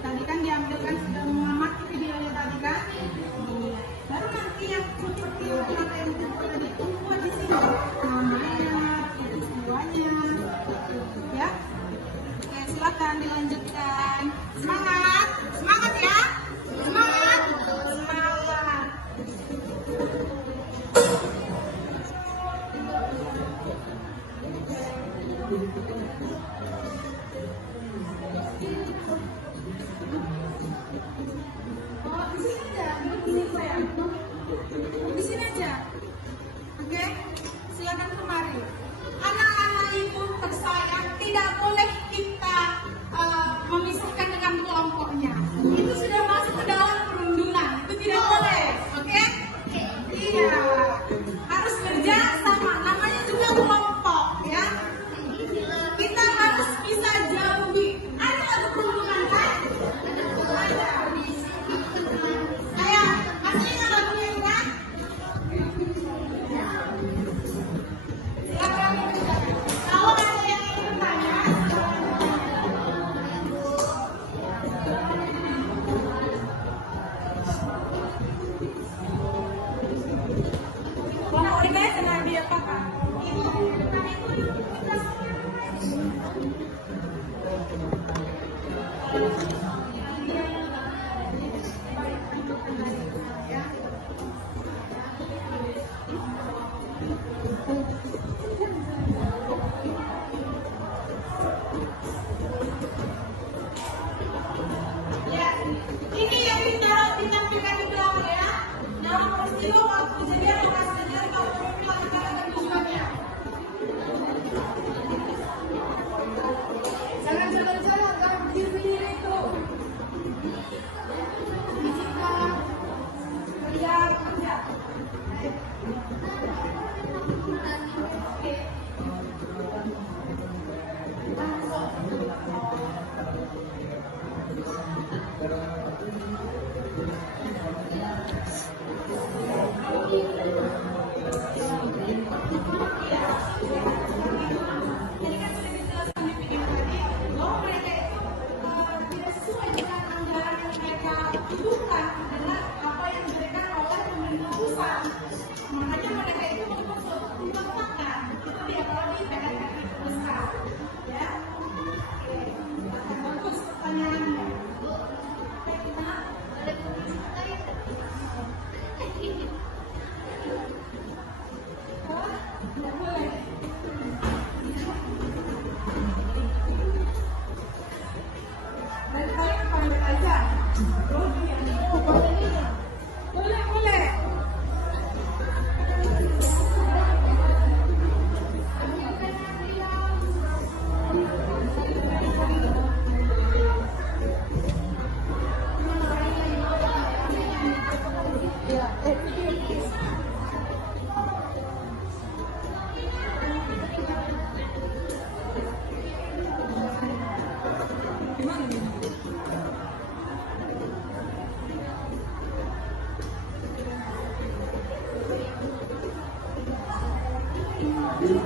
tadi kan diambilkan sudah mengamati videonya tadi kan. Baru nanti yang seperti yang tadi itu buat di sini namanya, semuanya, ya. Oke, silakan dilanjutkan. Semangat, semangat ya, semangat, semangat. Oh, di sini aja, di sini saya. Di sini aja. Oke, silakan kemari. Anak-anak ibu tersayang, tidak boleh kita memisahkan dengan kelompoknya. Itu sudah masuk ke dalam perundungan. Itu tidak boleh. Oke? Iya. Harus kerja sama. Namanya juga kelompok, ya. Kita harus bisa jauhi. Ada lagu perundungan kan? Ada. Ayo, masih ingat lagunya kan?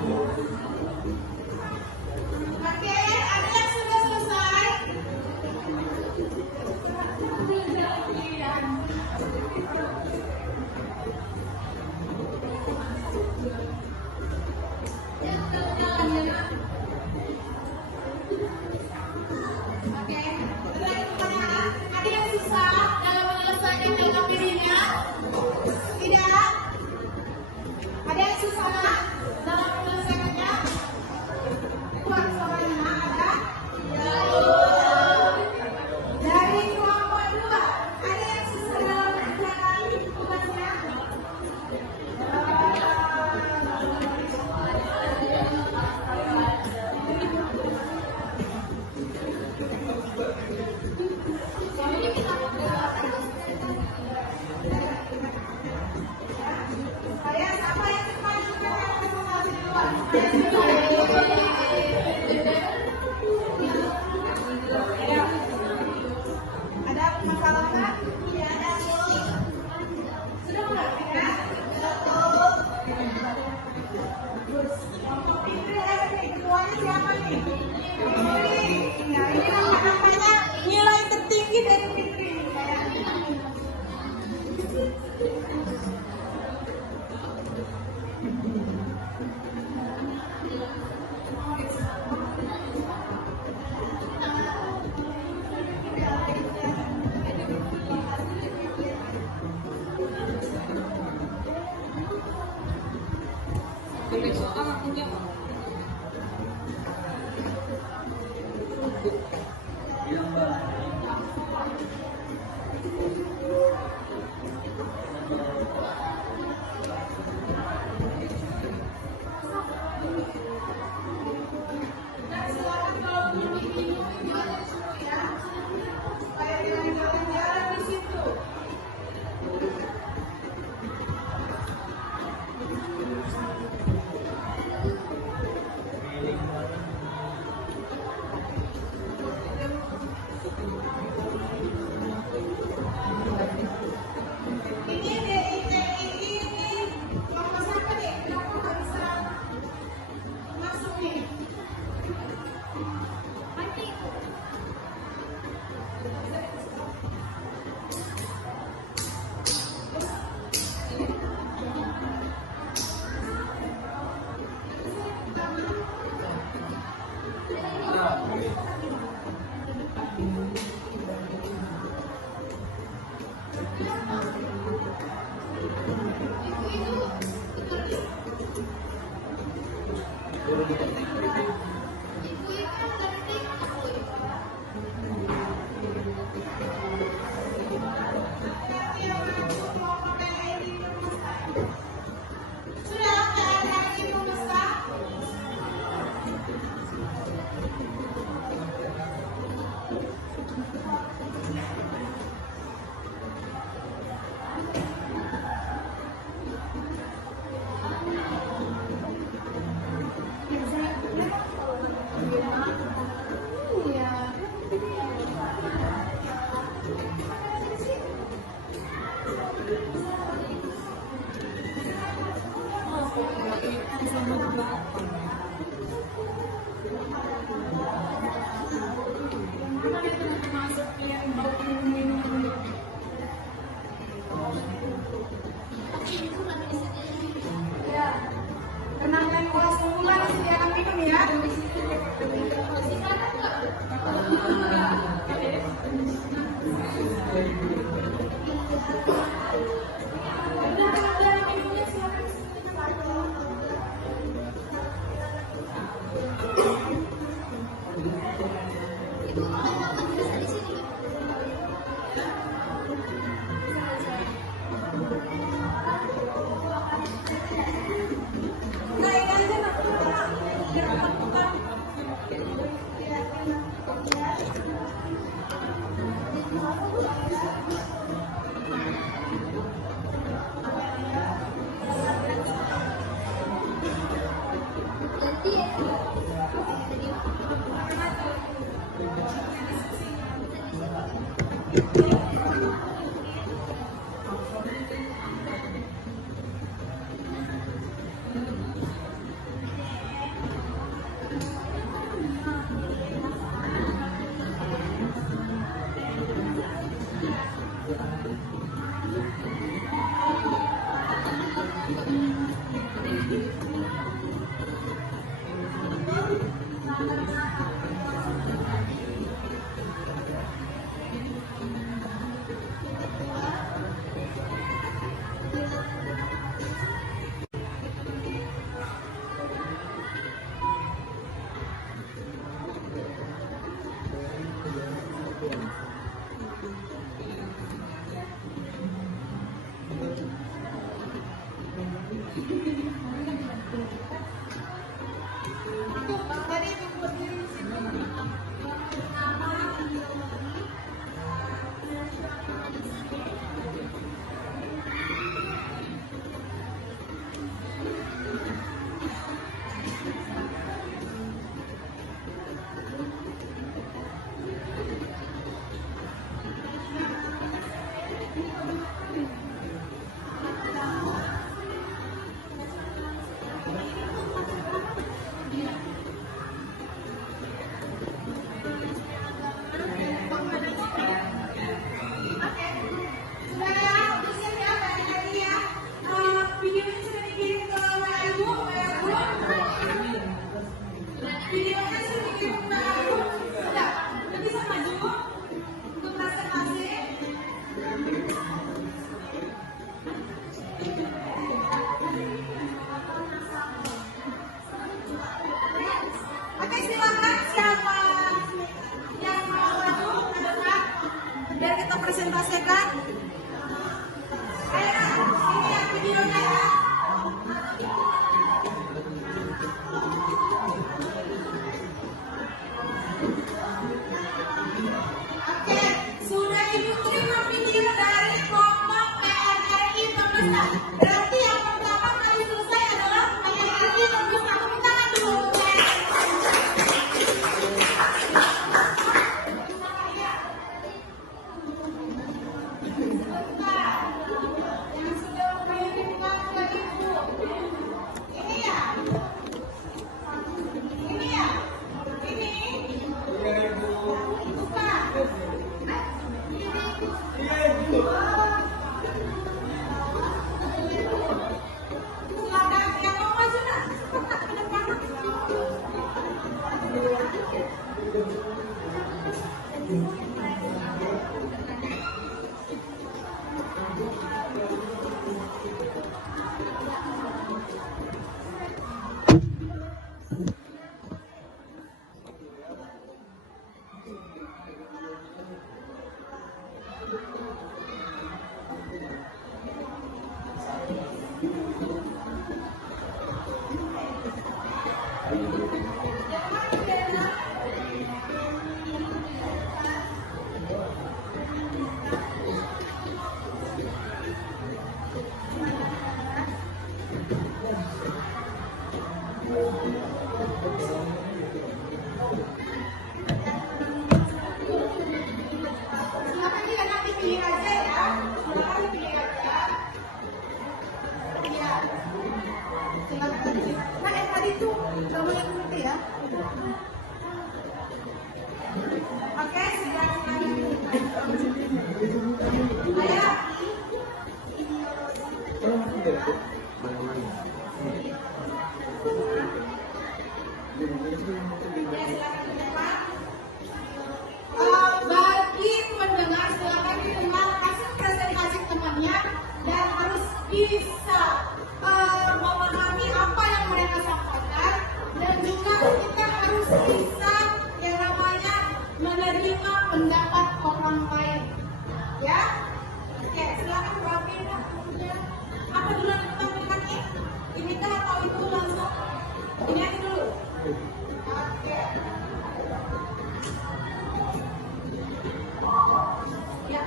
Oke, ada yang sudah selesai? Oke, terakhir pertanyaan, ada yang susah dalam menyelesaikan jawaban dirinya? Tidak? Ada yang susah dalam menyelesaikannya? Kuat suaranya ada? Dari kelompok 2, ada yang susah dalam mengerjakan tugasnya? Saya siapa yang cepat juga presentasi duluan? Ada masalah nggak? Tidak ada. Sudah mengerti kan? Terus kelompok Fitri ada nih, ketuanya siapa nih? Fitri. Nah, ini namanya nilai tertinggi dari Fitri nih kayaknya. Dan silakan kalau belum diminum ini ada di situ ya, supaya jangan jalan-jalan di situ. Ini DITI ini kelompok siapa nih? Kenapa nggak bisa masuk nih? Sudah ada yang ingin memesan? Tenang dan kelas unggulan disediakan minum ya. Udah ada minumnya silakan. Naik aja nak, biar bukan. Presentasikan. Ayo, ini yang videonya ya. Oke, sudah Ibu terima video dari kelompok PNRI Pemesta. Berarti yang pertama kali selesai adalah PNRI Pemesta. Kita dulu. Yang sudah mengirimkan ke Ibu. Ini ya. Ini ya. Ini. Bukan. Silakan yang mau maju nak. Cepat ke depan. Silakan dia nanti pilih aja ya. Silakan pilih aja. Iya. Silakan. Nah, yang tadi tuh kamu yang ngerti ya. Oke, silakan. Ayo. Bagi pendengar silakan didengar kasih presentasi temannya dan harus bisa memahami apa yang mereka sampaikan dan juga kita harus bisa yang namanya menerima pendapat orang lain. Ya, oke silakan bawain bukunya. Apa dulu yang ditampilkan ini? Ini kah atau itu langsung? Ini aja dulu. Oke. Ya.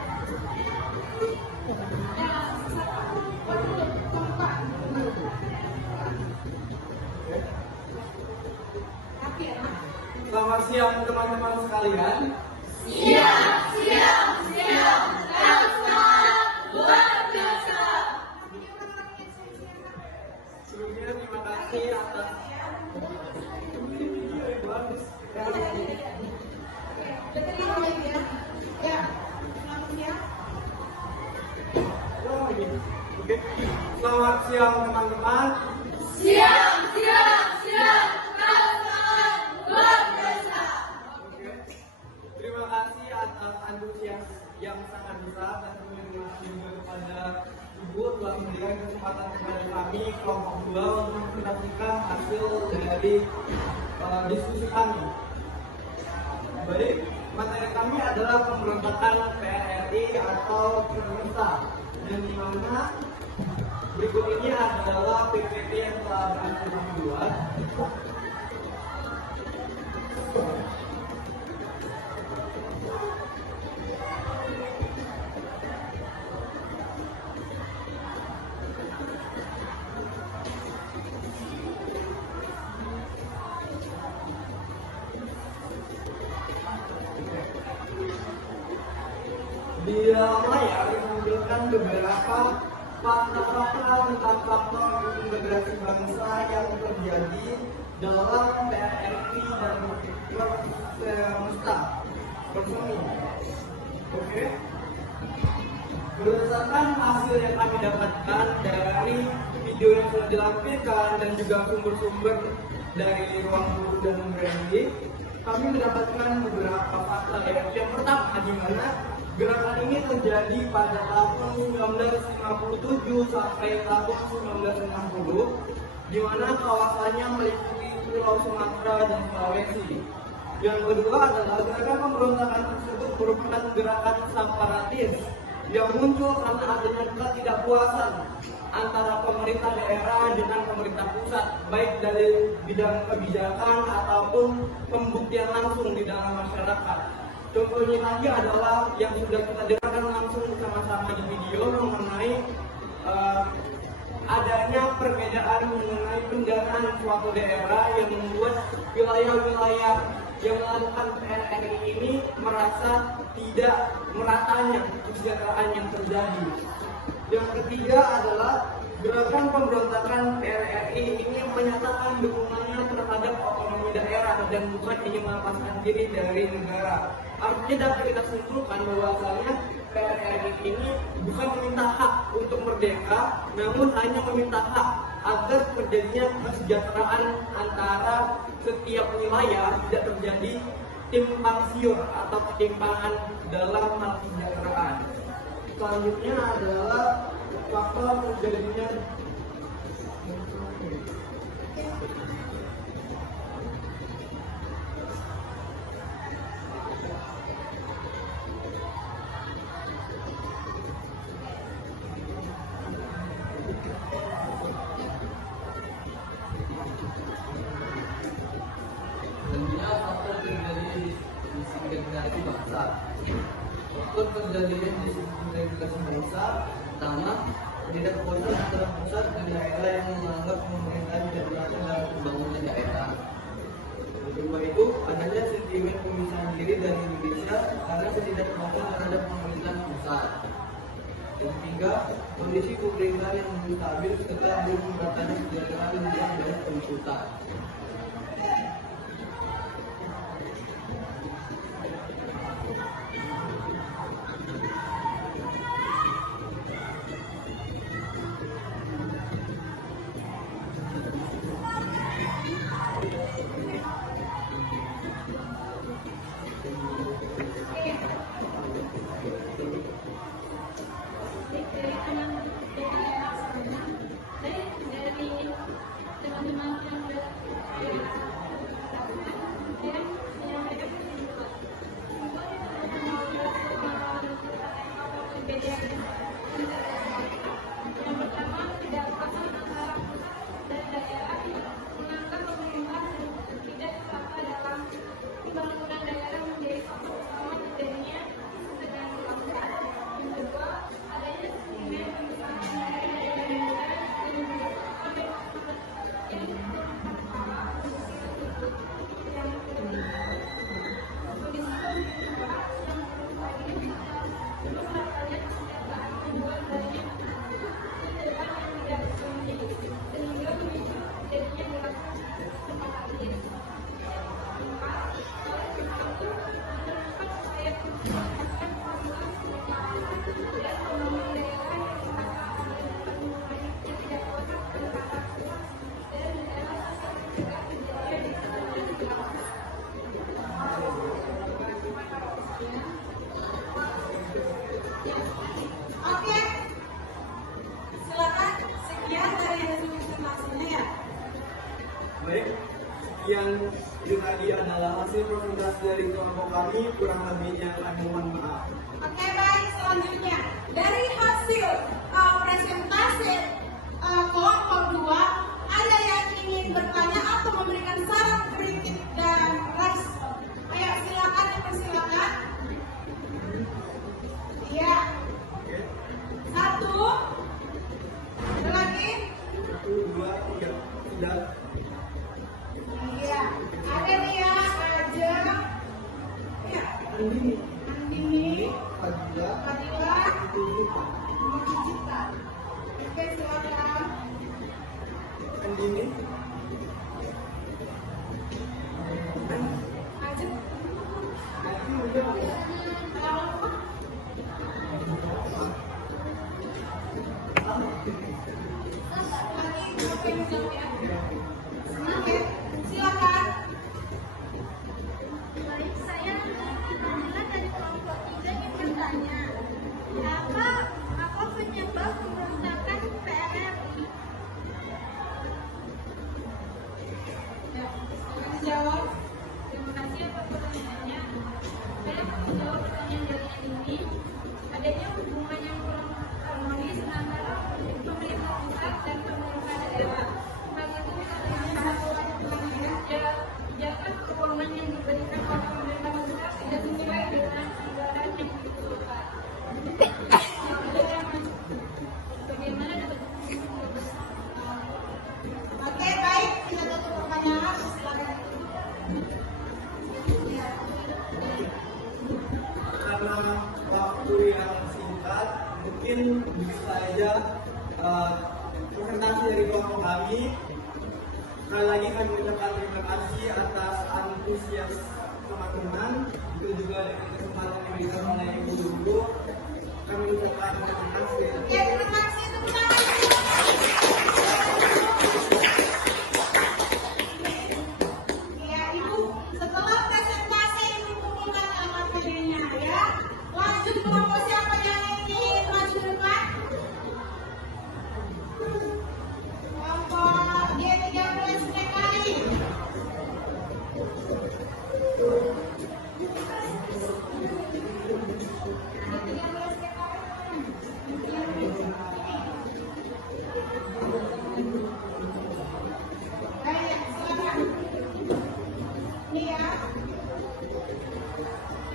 Selamat siang teman-teman sekalian. Sebelumnya terima kasih atas video yang bagus. Ya, selamat siang. Oke. Selamat siang teman-teman. Siang, siang, siang, selamat kami kelompok 2 untuk mempresentasikan hasil dari diskusi kami. Baik, materi kami adalah pemberontakan PRRI atau pemerintah, dan di mana berikut ini adalah PPT yang telah berhasil kami buat. Di layar menampilkan beberapa fakta-fakta tentang faktor integrasi bangsa yang terjadi dalam PRRI dan Persemi. Oke. Berdasarkan hasil yang kami dapatkan dari video yang sudah dilampirkan dan juga sumber-sumber dari ruang guru dan branding, kami mendapatkan beberapa fakta. Yang pertama, di mana gerakan ini terjadi pada tahun 1957 sampai tahun 1960, di mana kawasannya meliputi Pulau Sumatera dan Sulawesi. Yang kedua adalah gerakan pemberontakan tersebut merupakan gerakan separatis yang muncul karena adanya ketidakpuasan antara pemerintah daerah dengan pemerintah pusat, baik dari bidang kebijakan ataupun pembuktian langsung di dalam masyarakat. Contohnya lagi adalah yang sudah kita dengarkan langsung bersama-sama di video mengenai adanya perbedaan mengenai pendanaan suatu daerah yang membuat wilayah-wilayah yang melakukan PRRI ini merasa tidak meratanya kesejahteraan yang terjadi. Yang ketiga adalah gerakan pemberontakan PRRI ini menyatakan dukungannya terhadap otonomi daerah dan bukan ingin melepaskan diri dari negara. Artinya dapat kita simpulkan bahwasanya PRRI ini bukan meminta hak untuk merdeka, namun hanya meminta hak agar terjadinya kesejahteraan antara setiap wilayah, tidak terjadi timpang siur atau ketimpangan dalam hal kesejahteraan. Selanjutnya adalah faktor terjadinya faktor terjadi disintegrasi bangsa. Faktor terjadinya disintegrasi bangsa pertama, ketidakpuasan antara pusat dan daerah yang menganggap pemerintahan tidak berhasil dalam pembangunan daerah. Kedua itu adanya sentimen pemisahan diri dari Indonesia karena ketidakpuasan terhadap pemerintahan pusat. Yang ketiga, kondisi pemerintahan yang belum stabil serta belum meratanya kesejahteraan yang banyak tuntutan. Dari teman-teman yang itu tadi adalah hasil presentasi dari kelompok kami, kurang lebihnya kami mohon maaf. Oke, baik, selanjutnya dari hasil presentasi kelompok 2, ada yang ingin bertanya atau memberikan saran, kritik dan respon? Ayo silakan, dipersilakan. Iya. Satu. Ada lagi? 1, 2, 3, sudah. Iya. Ada nih ya, Aja. Ya. Andini. Fadila. Cita. Oke, silakan. Andini. Aja. Nanti udah. Oke, silakan. Baik, saya Fadila dari kelompok 3 ingin bertanya, apa penyebab kerusakan PRRI? Ya, jawab. Terima kasih atas pertanyaannya. Saya akan menjawab pertanyaan dari ini. Adanya hubungan yang kurang harmonis antara pemerintah pusat dan pemerintah daerah. Hal itu karena kebijakan keuangan yang diberikan oleh pemerintah pusat tidak sesuai dengan anggaran yang diusulkan. Bagaimana dapat Oke, baik. Kita tutup pertanyaan. Silakan. Karena waktu yang singkat, mungkin bisa saja presentasi dari kelompok kami. Sekali lagi kami mengucapkan terima kasih atas antusias teman-teman. Itu juga dari kesempatan yang diberikan oleh Ibu Guru. Kami ucapkan terima kasih. Oke, terima kasih. Tepuk tangan. Ya, Ibu, setelah presentasi Ibu kumpulkan alamat PD-nya ya. Lanjut kelompok siapa yang ingin maju ke depan? Kelompok G13 PKI. Baik, silakan. Nih ya.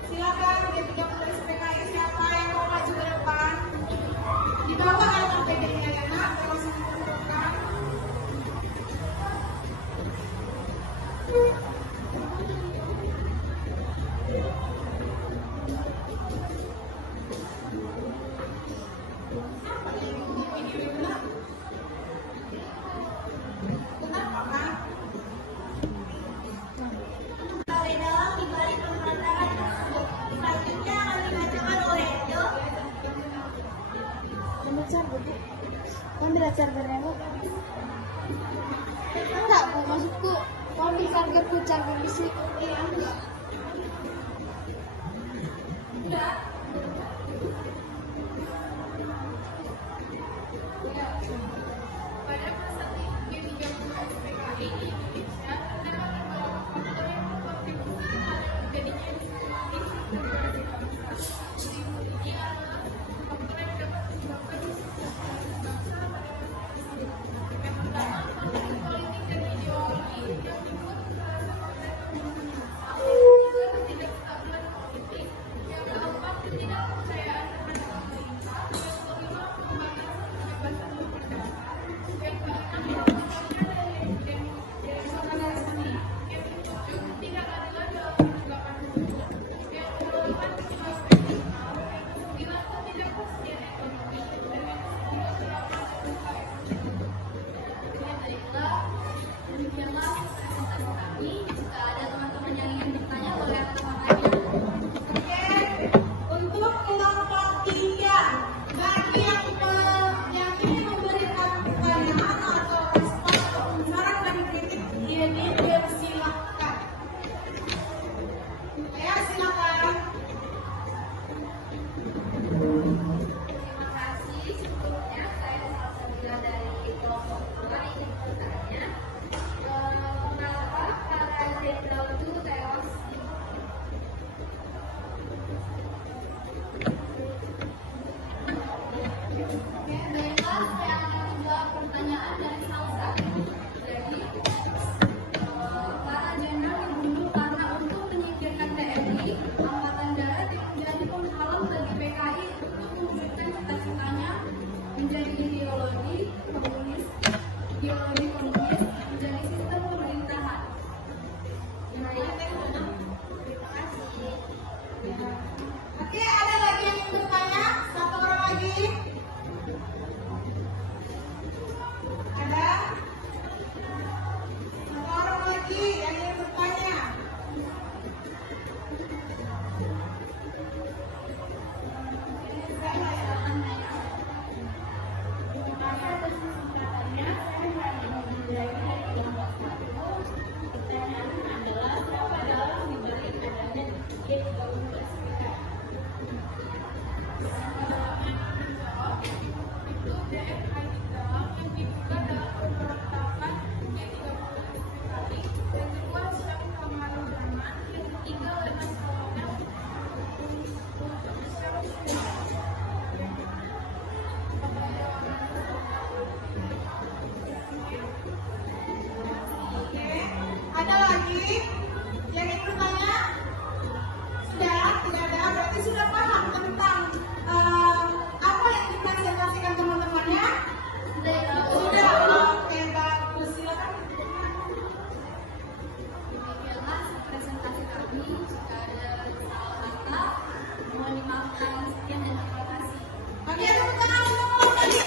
Silakan G13 PKI, siapa yang mau maju ke depan? Di bawah alamat PD-nya ya, Nak. Langsung dikumpulkan. Apa yang di video ini, Nak? Kenapa, Kak? Dari dalam dibalik pemberontakan tersebut, selanjutnya akan dibacakan oleh Edo. Ambil chargernya bu. Enggak bu, maksudku ambil chargerku, charger besi. pada masa G13 PKI di Indonesia terdapat beberapa faktor yang berkontribusi pada terjadinya diskriminasi bangsa. Ini adalah faktor yang dapat menyebabkan diskriminasi bangsa pada masa tersebut. Yang pertama, konflik politik dan ideologi yang timbul karena faktor ketidakstabilan politik. Yang keempat, lagi? Yang ingin bertanya? Sudah, tidak ada. Berarti sudah paham tentang apa yang dipresentasikan teman-temannya? Sudah. Oke, bagus. Silakan. Demikianlah presentasi kami. Jika ada salah kata, mohon dimaafkan. Sekian dan terima kasih. Oke, tepuk tangan semua tadi.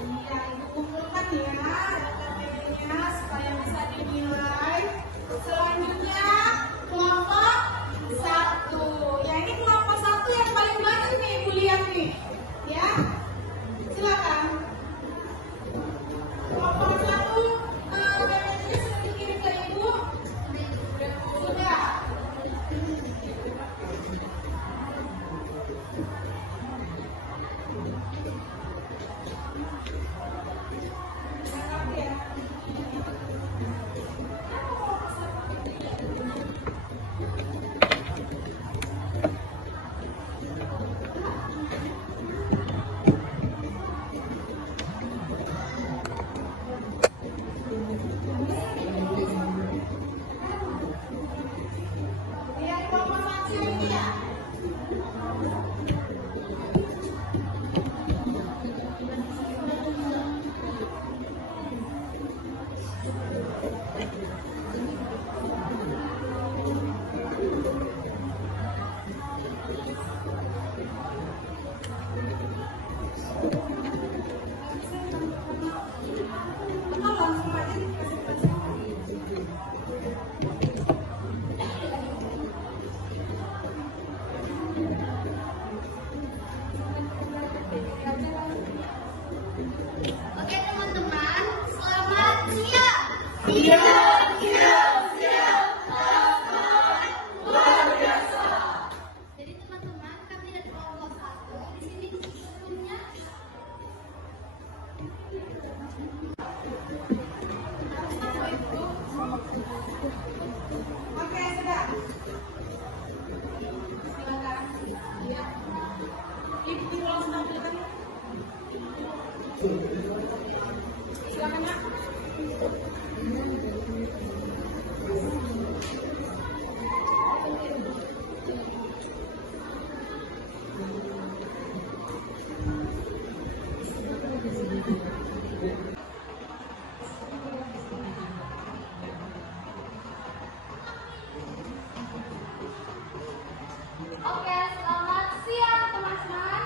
Iya, Ibu kumpulkan ya data-datanya supaya bisa dinilai. Selanjutnya kelompok 1. Ya, ini kelompok 1 yang paling banyak nih Ibu lihat nih. Ya. Silakan. Kelompok 1 PPT sudah dikirim ke Ibu? Sudah. Lihat kelompok 1 ini ya. Kenal langsung aja presentasi. Oke teman-teman, selamat siang. Jadi teman-teman, kami dari kelompok 1 di sini sebelumnya. Oke, sudah. Silakan. Ya. Ibu langsung tampilkan. Silakan ya. Oke, selamat siang teman-teman.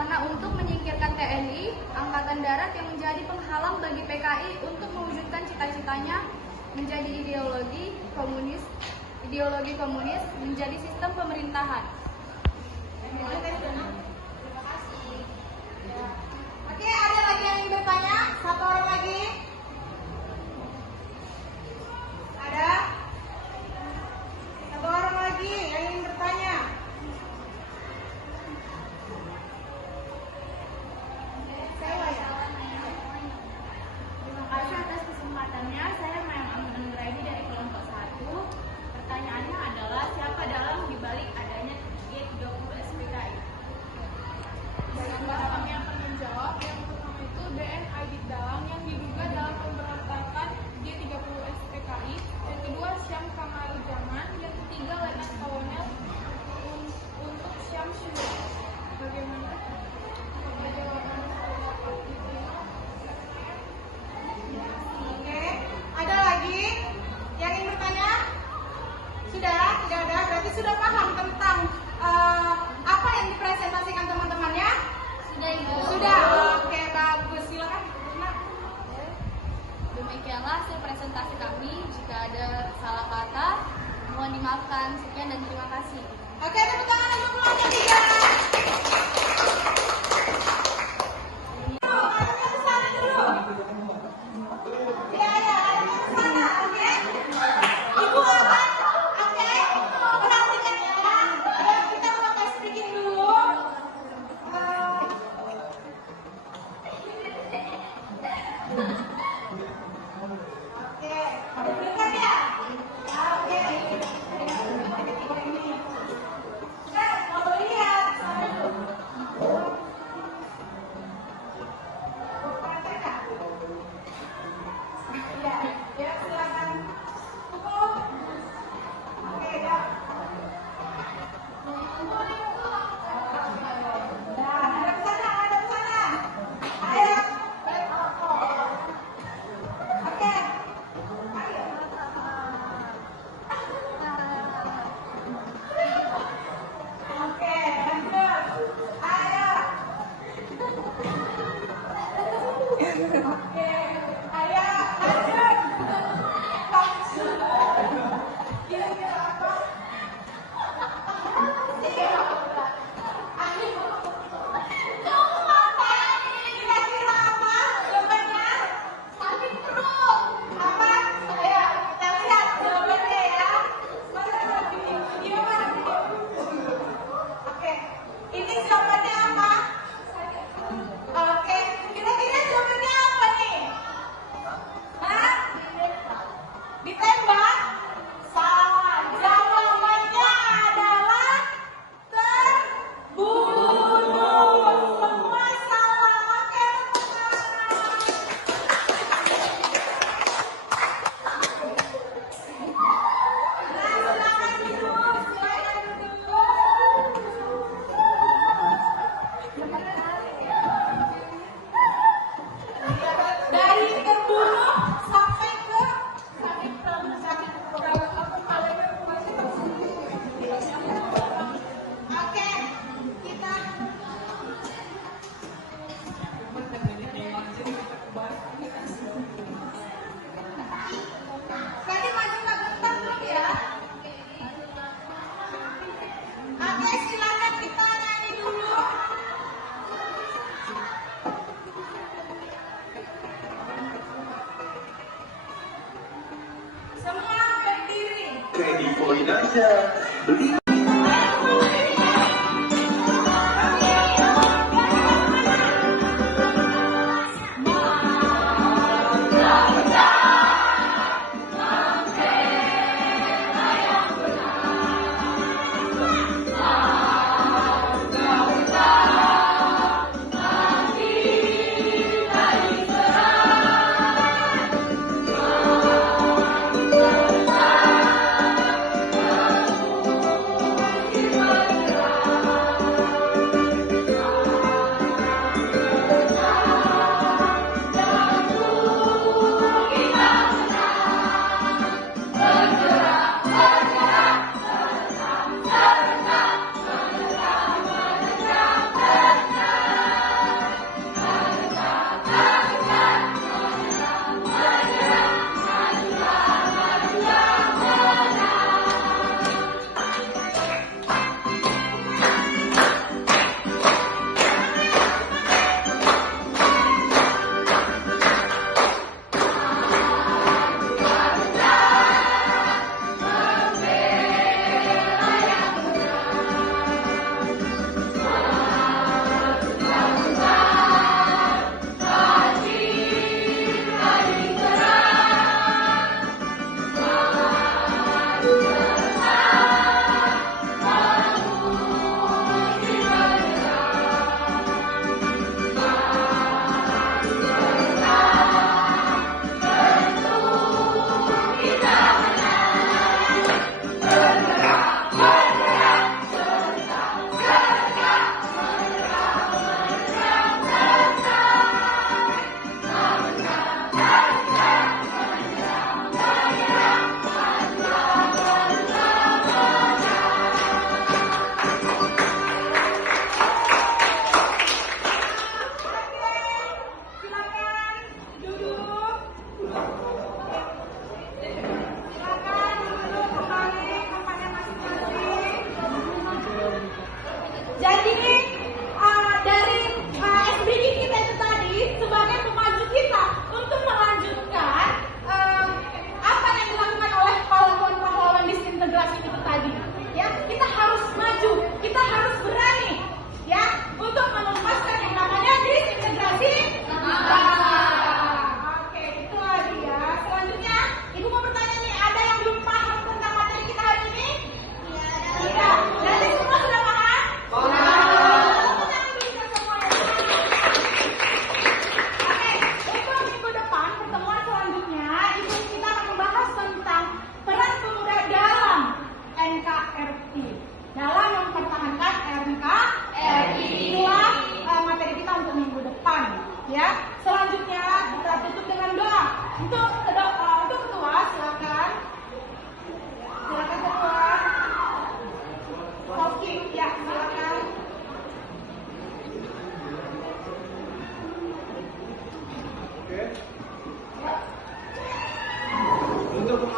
karena untuk menyingkirkan TNI, Angkatan Darat yang menjadi penghalang bagi PKI untuk mewujudkan cita-citanya menjadi ideologi komunis menjadi sistem pemerintahan. Oke, ada lagi yang ingin bertanya? Satu orang lagi? Ada? Satu orang lagi yang ingin bertanya? Terima kasih atas kesempatannya. Saya Mayang Anggraini dari kelompok 1. Pertanyaannya adalah siapa dalang dibalik adanya G30 SPKI? Kami akan menjawab. Yang pertama itu DN Aidit Dalang yang diduga dalam pemberontakan G30 SPKI. Yang kedua Syam Kamaruzaman. Yang ketiga Letnan Kolonel untuk Syam Syukur. Bagaimana jawaban Oke, ada lagi yang ingin bertanya? Sudah? Tidak ada? Berarti sudah paham tentang apa yang dipresentasikan teman-temannya? Sudah, Ibu. Sudah? Oke, bagus. Silakan. Demikianlah hasil presentasi kami. Jika ada salah kata, mohon dimaafkan. Sekian dan terima kasih. Oke, tepuk tangan untuk kelompok 3. Kredit Poinasa beli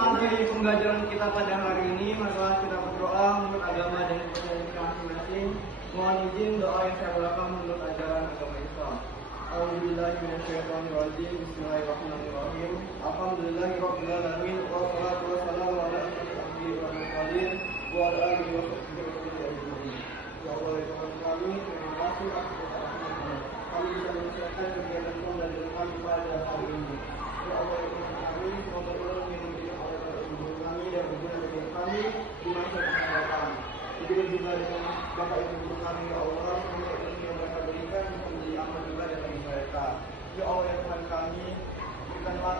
mengakhiri pembelajaran kita pada hari ini, marilah kita berdoa menurut agama dan kepercayaan kita masing-masing. Mohon izin doa yang saya bacakan menurut ajaran agama Islam. A'udzubillahi minasyaitonirrajim. Bismillahirrahmanirrahim. Alhamdulillahirabbil alamin wassalatu wassalamu ala asyrofil mursalin wa ala alihi wa sahbihi ajmain. Ya Allah ya Tuhan kami, terima kasih atas kehadiran kami bisa menyelesaikan kegiatan pembelajaran kami pada hari ini. Ya Allah ya Tuhan kami, semoga Allah melindungi kami dan berguna bagi kami di masa yang akan datang. Begitu juga dengan Bapak Ibu kami, ya Allah, semoga ilmu yang mereka berikan bisa menjadi amal juga bagi mereka. Ya Allah ya Tuhan kami, berikanlah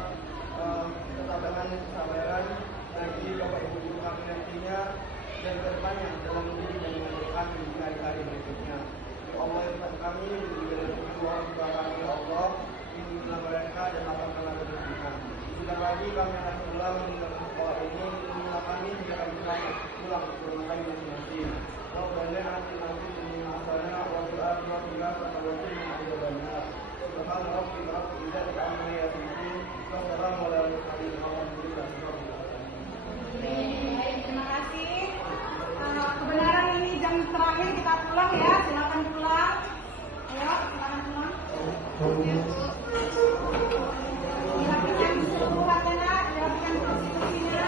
ketabahan, kesabaran bagi Bapak Ibu kami nantinya dan kedepannya dalam mendidik dan mengajar kami di hari-hari berikutnya. Ya Allah ya Tuhan kami, juga dari kedua orang tua kami, ya Allah, lindungilah mereka dan lapangkanlah keberkahan. Sebentar lagi kami akan pulang meninggalkan sekolah ini, lindungilah kami hingga kami pulang ke rumah kami masing-masing. Rabbana atina fid dunya hasanah wa fil akhirati hasanah wa qina adzabannar. Subhana rabbika rabbil izzati amma yasifun wa salamun alal mursalin walhamdulillahi rabbil alamin. Baik, terima kasih. Kebenaran ini jam terakhir kita pulang ya, silakan pulang. Ayo, silakan pulang. Silakan seluruh wakana, silakan konstitusinya.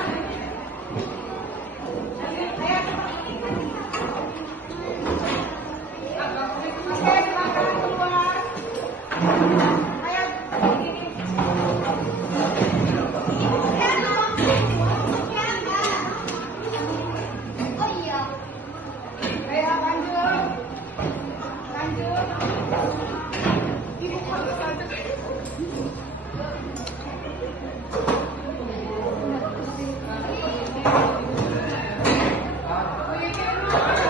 Ayo, oke, silakan keluar. Ayo, ini. Oh iya. Ayo, lanjut. Lanjut. Ibu harus lanjut. Oh, iya.